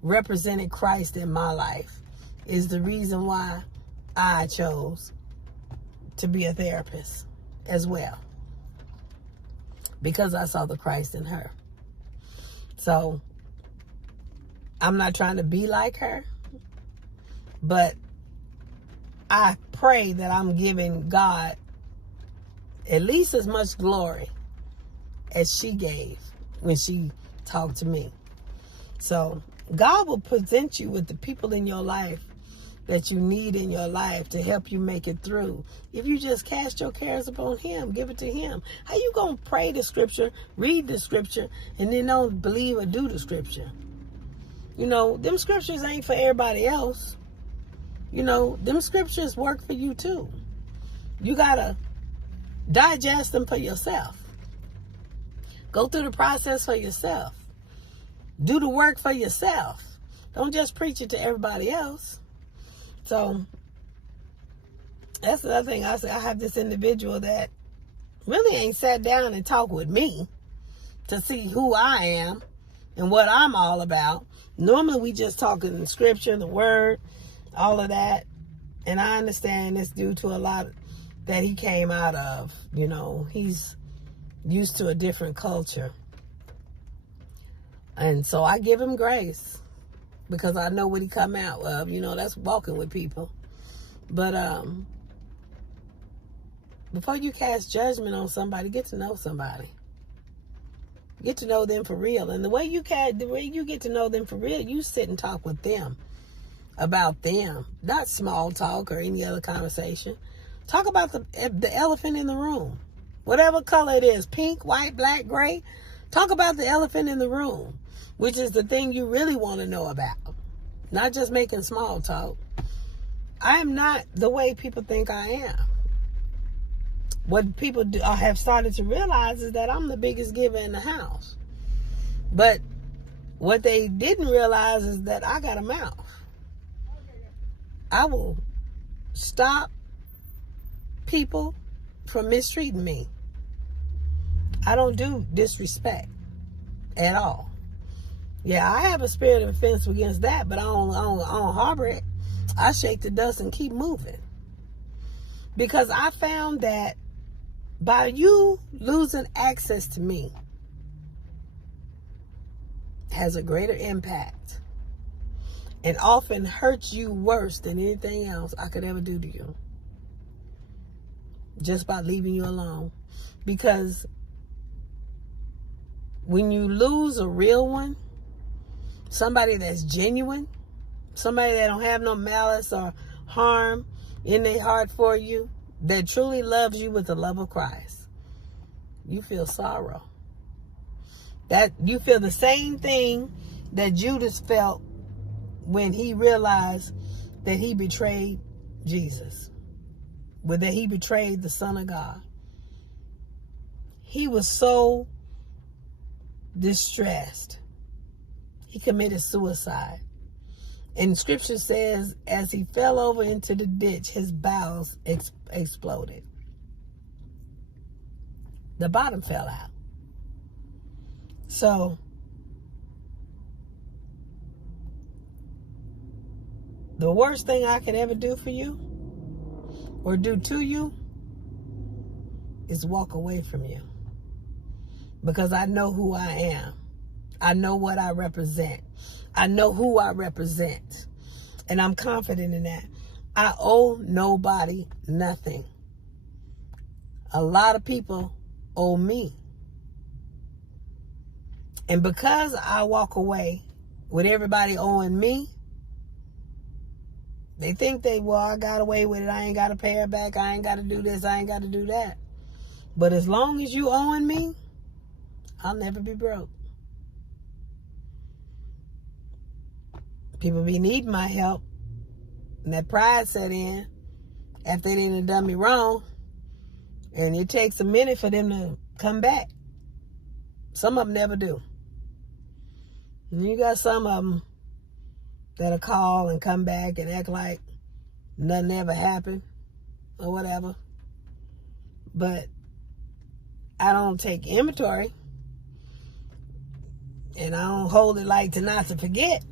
represented Christ in my life, is the reason why I chose to be a therapist as well. Because I saw the Christ in her. So, I'm not trying to be like her, but I pray that I'm giving God at least as much glory as she gave when she talked to me. So God will present you with the people in your life that you need in your life to help you make it through. If you just cast your cares upon him, give it to him. How you going to pray the scripture, read the scripture, and then don't believe or do the scripture? Them scriptures ain't for everybody else. Them scriptures work for you too. You got to digest them for yourself. Go through the process for yourself. Do the work for yourself. Don't just preach it to everybody else. So, that's the other thing. I have this individual that really ain't sat down and talked with me to see who I am and what I'm all about. Normally, we just talk in the scripture, the word, all of that. And I understand it's due to a lot that he came out of. He's used to a different culture. And so I give him grace because I know what he come out of. That's walking with people. But before you cast judgment on somebody, get to know somebody. Get to know them for real. And the way you get to know them for real, you sit and talk with them about them. Not small talk or any other conversation. Talk about the elephant in the room. Whatever color it is, pink, white, black, gray. Talk about the elephant in the room, which is the thing you really want to know about. Not just making small talk. I am not the way people think I am. What people have started to realize is that I'm the biggest giver in the house. But what they didn't realize is that I got a mouth. I will stop people from mistreating me. I don't do disrespect at all. Yeah, I have a spirit of offense against that, but I don't harbor it. I shake the dust and keep moving. Because I found that by you losing access to me has a greater impact and often hurts you worse than anything else I could ever do to you. Just by leaving you alone. Because when you lose a real one, somebody that's genuine, somebody that don't have no malice or harm in their heart for you, that truly loves you with the love of Christ, you feel sorrow. That you feel the same thing that Judas felt when he realized that he betrayed Jesus, but that he betrayed the Son of God. He was so distressed. He committed suicide. And scripture says, as he fell over into the ditch, his bowels exploded. The bottom fell out. So, the worst thing I could ever do for you or do to you is walk away from you. Because I know who I am. I know what I represent. I know who I represent. And I'm confident in that. I owe nobody nothing. A lot of people owe me. And because I walk away with everybody owing me, they think I got away with it. I ain't got to pay her back. I ain't got to do this. I ain't got to do that. But as long as you owing me, I'll never be broke. People be needing my help. And that pride set in after they done done me wrong. And it takes a minute for them to come back. Some of them never do. And you got some of them that'll call and come back and act like nothing ever happened or whatever. But I don't take inventory. And I don't hold it like to not to forget.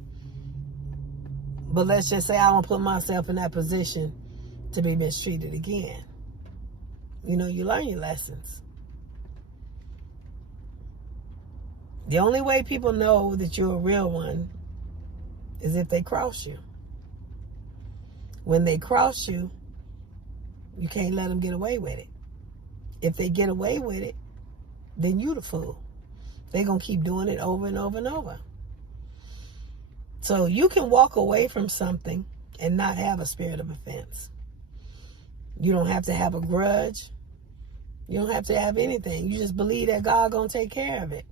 But let's just say I don't put myself in that position to be mistreated again. You know, you learn your lessons. The only way people know that you're a real one is if they cross you. When they cross you, you can't let them get away with it. If they get away with it, then you the fool. They're going to keep doing it over and over and over. So you can walk away from something and not have a spirit of offense. You don't have to have a grudge. You don't have to have anything. You just believe that God going to take care of it.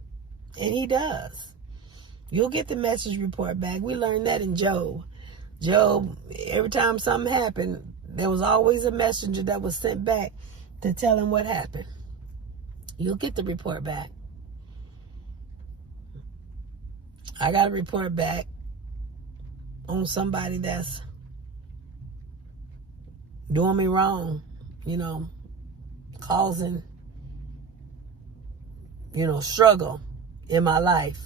And he does. You'll get the message report back. We learned that in Job. Job, every time something happened, there was always a messenger that was sent back to tell him what happened. You'll get the report back. I got a report back on somebody that's doing me wrong, causing, struggle in my life.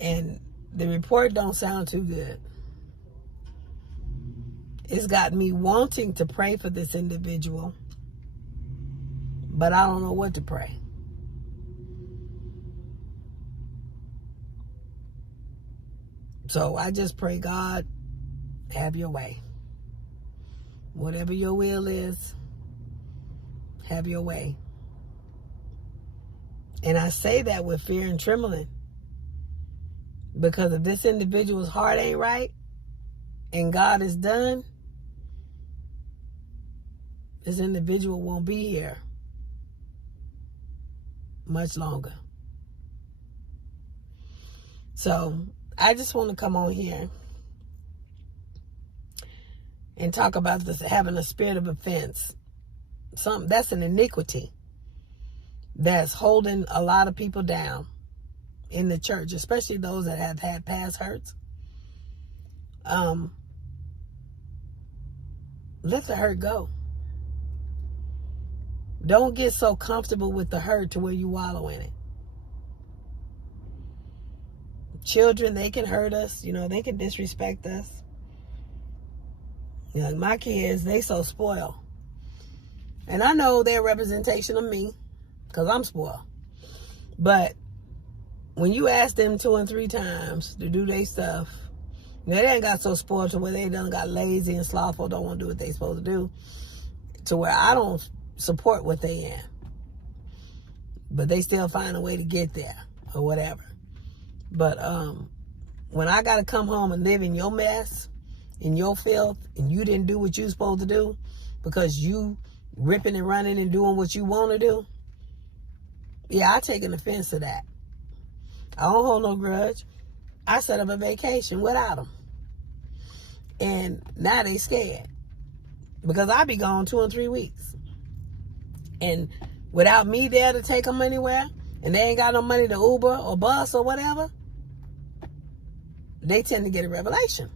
And the report don't sound too good. It's got me wanting to pray for this individual, but I don't know what to pray. So I just pray, God, have your way. Whatever your will is, have your way. And I say that with fear and trembling. Because if this individual's heart ain't right and God is done, this individual won't be here much longer. So I just want to come on here and talk about this, having a spirit of offense. That's an iniquity that's holding a lot of people down in the church, especially those that have had past hurts. Let the hurt go. Don't get so comfortable with the hurt to where you wallow in it. Children, they can hurt us. They can disrespect us. My kids, they so spoiled. And I know they're a representation of me because I'm spoiled. But when you ask them 2 and 3 times to do their stuff, they ain't got so spoiled to where they done got lazy and slothful, don't want to do what they supposed to do, to where I don't support what they in. But they still find a way to get there or whatever. But when I got to come home and live in your mess in your filth and you didn't do what you're supposed to do because you ripping and running and doing what you want to do, yeah, I take an offense to that. I don't hold no grudge. I set up a vacation without them. And now they scared. Because I be gone 2 and 3 weeks. And without me there to take them anywhere, and they ain't got no money to Uber or bus or whatever, they tend to get a revelation.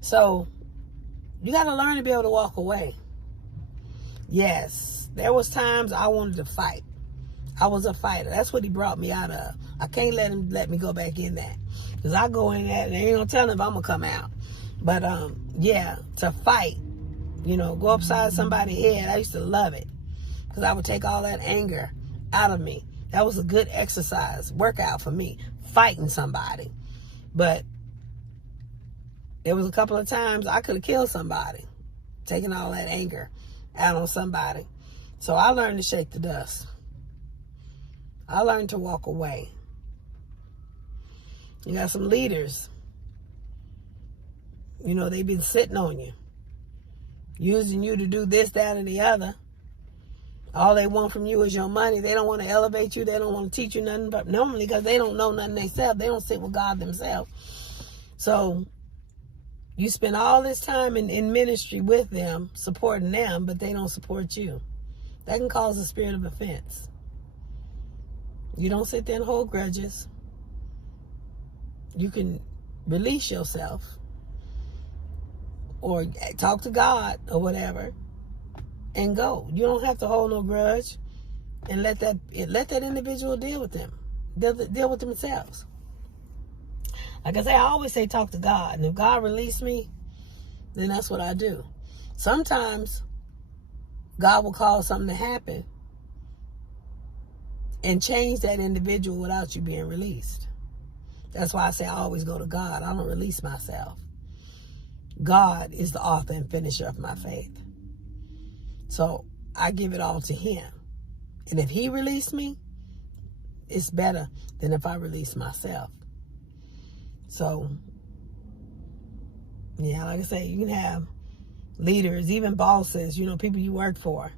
So, you got to learn to be able to walk away. Yes, there was times I wanted to fight. I was a fighter. That's what he brought me out of. I can't let me go back in that. Because I go in that and they ain't going to tell him if I'm going to come out. But, yeah, to fight, go upside somebody's head, I used to love it. Because I would take all that anger out of me. That was a good exercise, workout for me, fighting somebody. But there was a couple of times I could have killed somebody, taking all that anger out on somebody. So I learned to shake the dust. I learned to walk away. You got some leaders, they've been sitting on you, using you to do this, that, and the other. All they want from you is your money. They don't want to elevate you. They don't want to teach you nothing, but normally because they don't know nothing themselves. They don't sit with God themselves. So you spend all this time in ministry with them, supporting them, but they don't support you. That can cause a spirit of offense. You don't sit there and hold grudges. You can release yourself or talk to God or whatever and go. You don't have to hold no grudge and let that individual deal with them. Deal with themselves. Like I say, I always say talk to God. And if God released me, then that's what I do. Sometimes God will cause something to happen and change that individual without you being released. That's why I say I always go to God. I don't release myself. God is the author and finisher of my faith. So I give it all to him. And if he released me, it's better than if I release myself. So, yeah, like I say, you can have leaders, even bosses, people you work for.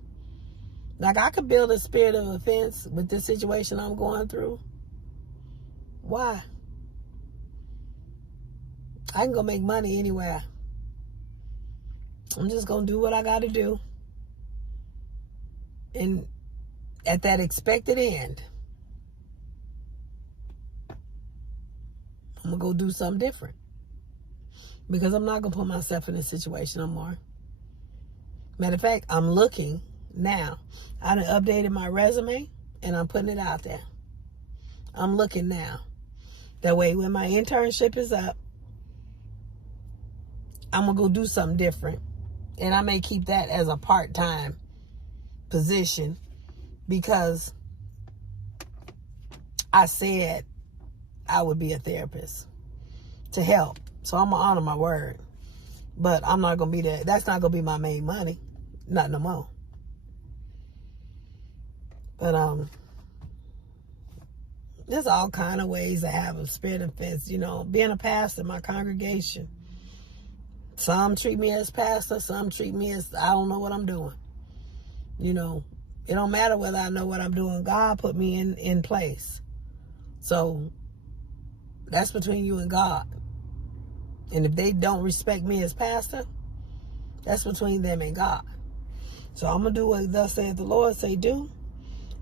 Like I could build a spirit of offense with this situation I'm going through. Why? I can go make money anywhere. I'm just going to do what I got to do. And at that expected end, I'm going to go do something different. Because I'm not going to put myself in this situation no more. Matter of fact, I'm looking now. I done updated my resume and I'm putting it out there. I'm looking now. That way when my internship is up, I'm going to go do something different. And I may keep that as a part-time position because I said I would be a therapist to help. So I'm going to honor my word. But I'm not going to be there. That's not going to be my main money. Not no more. But there's all kind of ways to have a spirit of offense. Being a pastor in my congregation. Some treat me as pastor. Some treat me as I don't know what I'm doing. It don't matter whether I know what I'm doing. God put me in place. So that's between you and God. And if they don't respect me as pastor, that's between them and God. So I'm going to do what thus saith the Lord say do.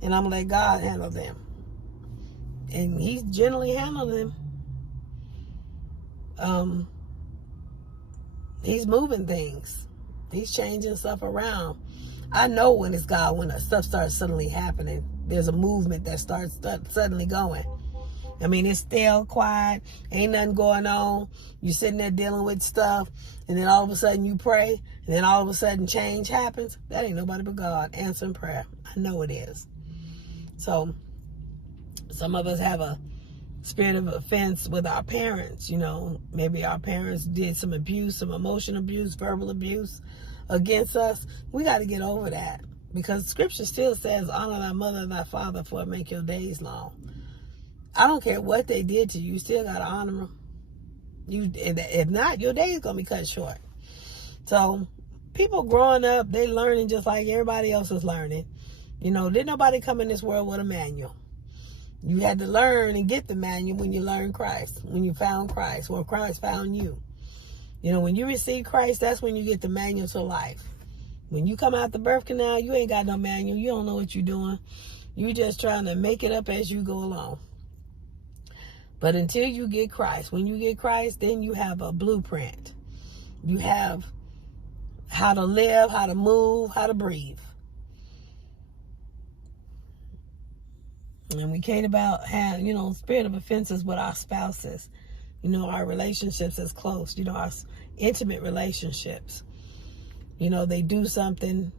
And I'm going to let God handle them. And he's generally handling them. He's moving things. He's changing stuff around. I know when it's God, when stuff starts suddenly happening. There's a movement that starts suddenly going. I mean, it's still quiet. Ain't nothing going on. You're sitting there dealing with stuff. And then all of a sudden you pray. And then all of a sudden change happens. That ain't nobody but God answering prayer. I know it is. So, some of us have a spirit of offense with our parents. Maybe our parents did some abuse, some emotional abuse, verbal abuse against us. We got to get over that. Because scripture still says, honor thy mother and thy father for it make your days long. I don't care what they did to you. You still got to honor them. If not, your day is going to be cut short. So people growing up, they learning just like everybody else is learning. Didn't nobody come in this world with a manual. You had to learn and get the manual when you learned Christ, when you found Christ, or Christ found you. When you receive Christ, that's when you get the manual to life. When you come out the birth canal, you ain't got no manual. You don't know what you're doing. You just trying to make it up as you go along. But until you get Christ, when you get Christ, then you have a blueprint. You have how to live, how to move, how to breathe. And we cater about spirit of offenses with our spouses. Our relationships is close. Our intimate relationships. They do something.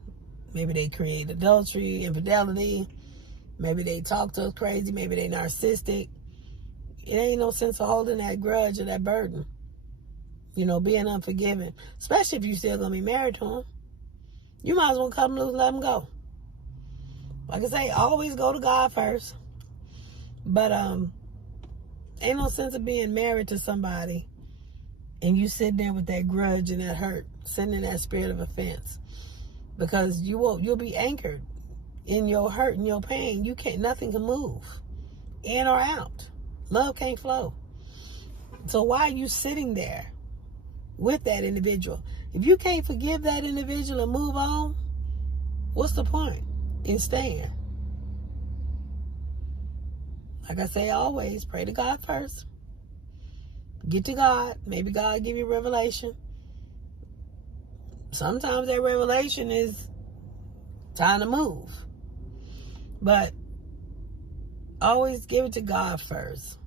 Maybe they create adultery, infidelity. Maybe they talk to us crazy. Maybe they narcissistic. It ain't no sense of holding that grudge or that burden. Being unforgiving. Especially if you still going to be married to them. You might as well cut them loose, let them go. Like I say, always go to God first. But ain't no sense of being married to somebody and you sit there with that grudge and that hurt, sitting in that spirit of offense. Because you'll be anchored in your hurt and your pain. Nothing can move in or out. Love can't flow. So why are you sitting there with that individual? If you can't forgive that individual and move on, what's the point in staying? Like I say always, pray to God first. Get to God. Maybe God give you revelation. Sometimes that revelation is time to move. But always give it to God first.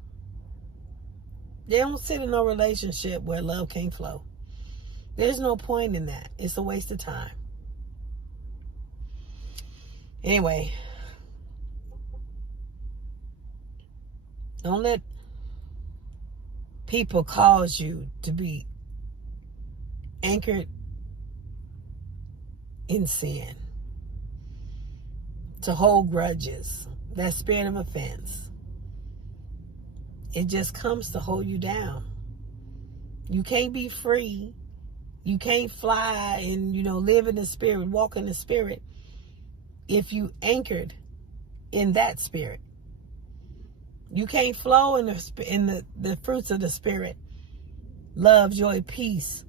They don't sit in no relationship where love can't flow. There's no point in that. It's a waste of time. Anyway, don't let people cause you to be anchored in sin, to hold grudges, that spirit of offense. It just comes to hold you down. You can't be free. You can't fly and, live in the spirit, walk in the spirit if you anchored in that spirit. You can't flow in the fruits of the spirit, love, joy, peace,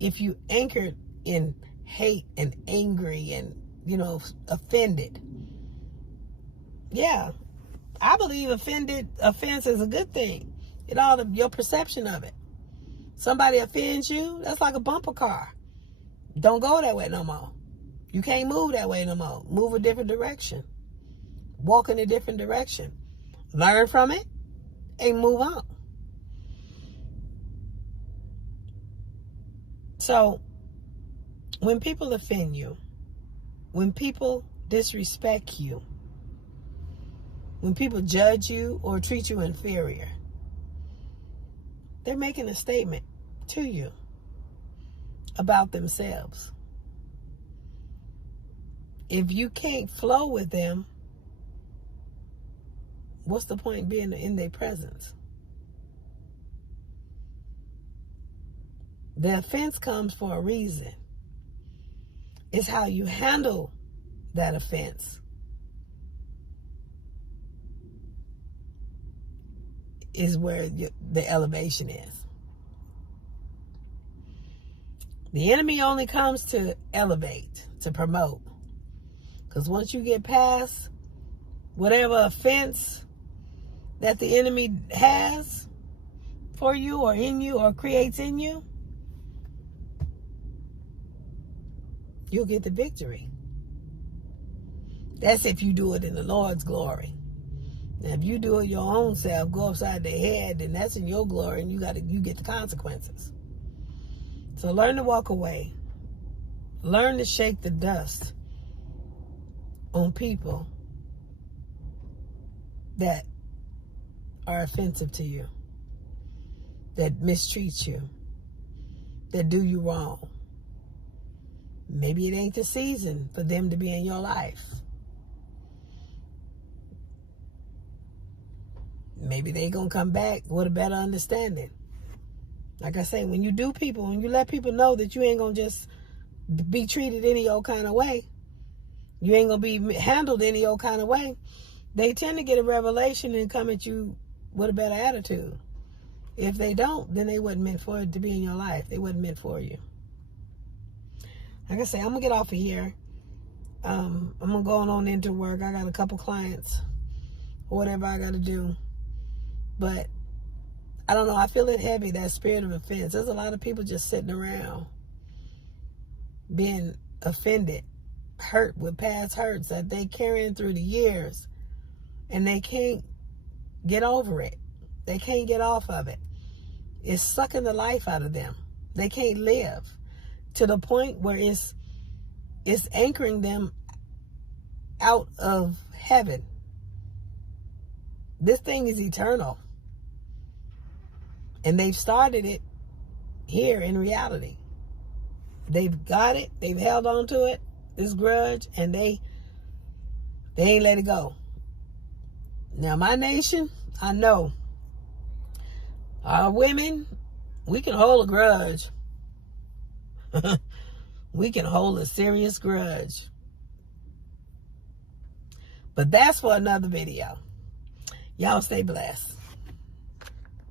if you anchored in hate and angry and, offended. Yeah, I believe offense is a good thing. Your perception of it. Somebody offends you, that's like a bumper car. Don't go that way no more. You can't move that way no more. Move a different direction. Walk in a different direction. Learn from it and move on. So, when people offend you, when people disrespect you, when people judge you or treat you inferior, they're making a statement to you about themselves. If you can't flow with them, what's the point being in their presence? The offense comes for a reason. It's how you handle that offense is where the elevation is. The enemy only comes to elevate, to promote. Because once you get past whatever offense that the enemy has for you or in you or creates in you, you'll get the victory. That's if you do it in the Lord's glory. Now, if you do it your own self, go upside the head, then that's in your glory, and you get the consequences. So learn to walk away. Learn to shake the dust on people that are offensive to you, that mistreat you, that do you wrong. Maybe it ain't the season for them to be in your life. Maybe they gonna come back with a better understanding. Like I say, when you do people, when you let people know that you ain't going to just be treated any old kind of way, you ain't going to be handled any old kind of way, they tend to get a revelation and come at you with a better attitude. If they don't, then they wasn't meant for it to be in your life. They wasn't meant for you. Like I say, I'm going to get off of here. I'm going to go on into work. I got a couple clients, or whatever I got to do. But I don't know. I feel it heavy, that spirit of offense. There's a lot of people just sitting around being offended, hurt with past hurts that they carrying through the years, and they can't get over it. They can't get off of it. It's sucking the life out of them. They can't live to the point where it's anchoring them out of heaven. This thing is eternal. And they've started it here in reality. They've got it. They've held on to it, this grudge, and they ain't let it go. Now, my nation, I know our women, we can hold a grudge. We can hold a serious grudge. But that's for another video. Y'all stay blessed.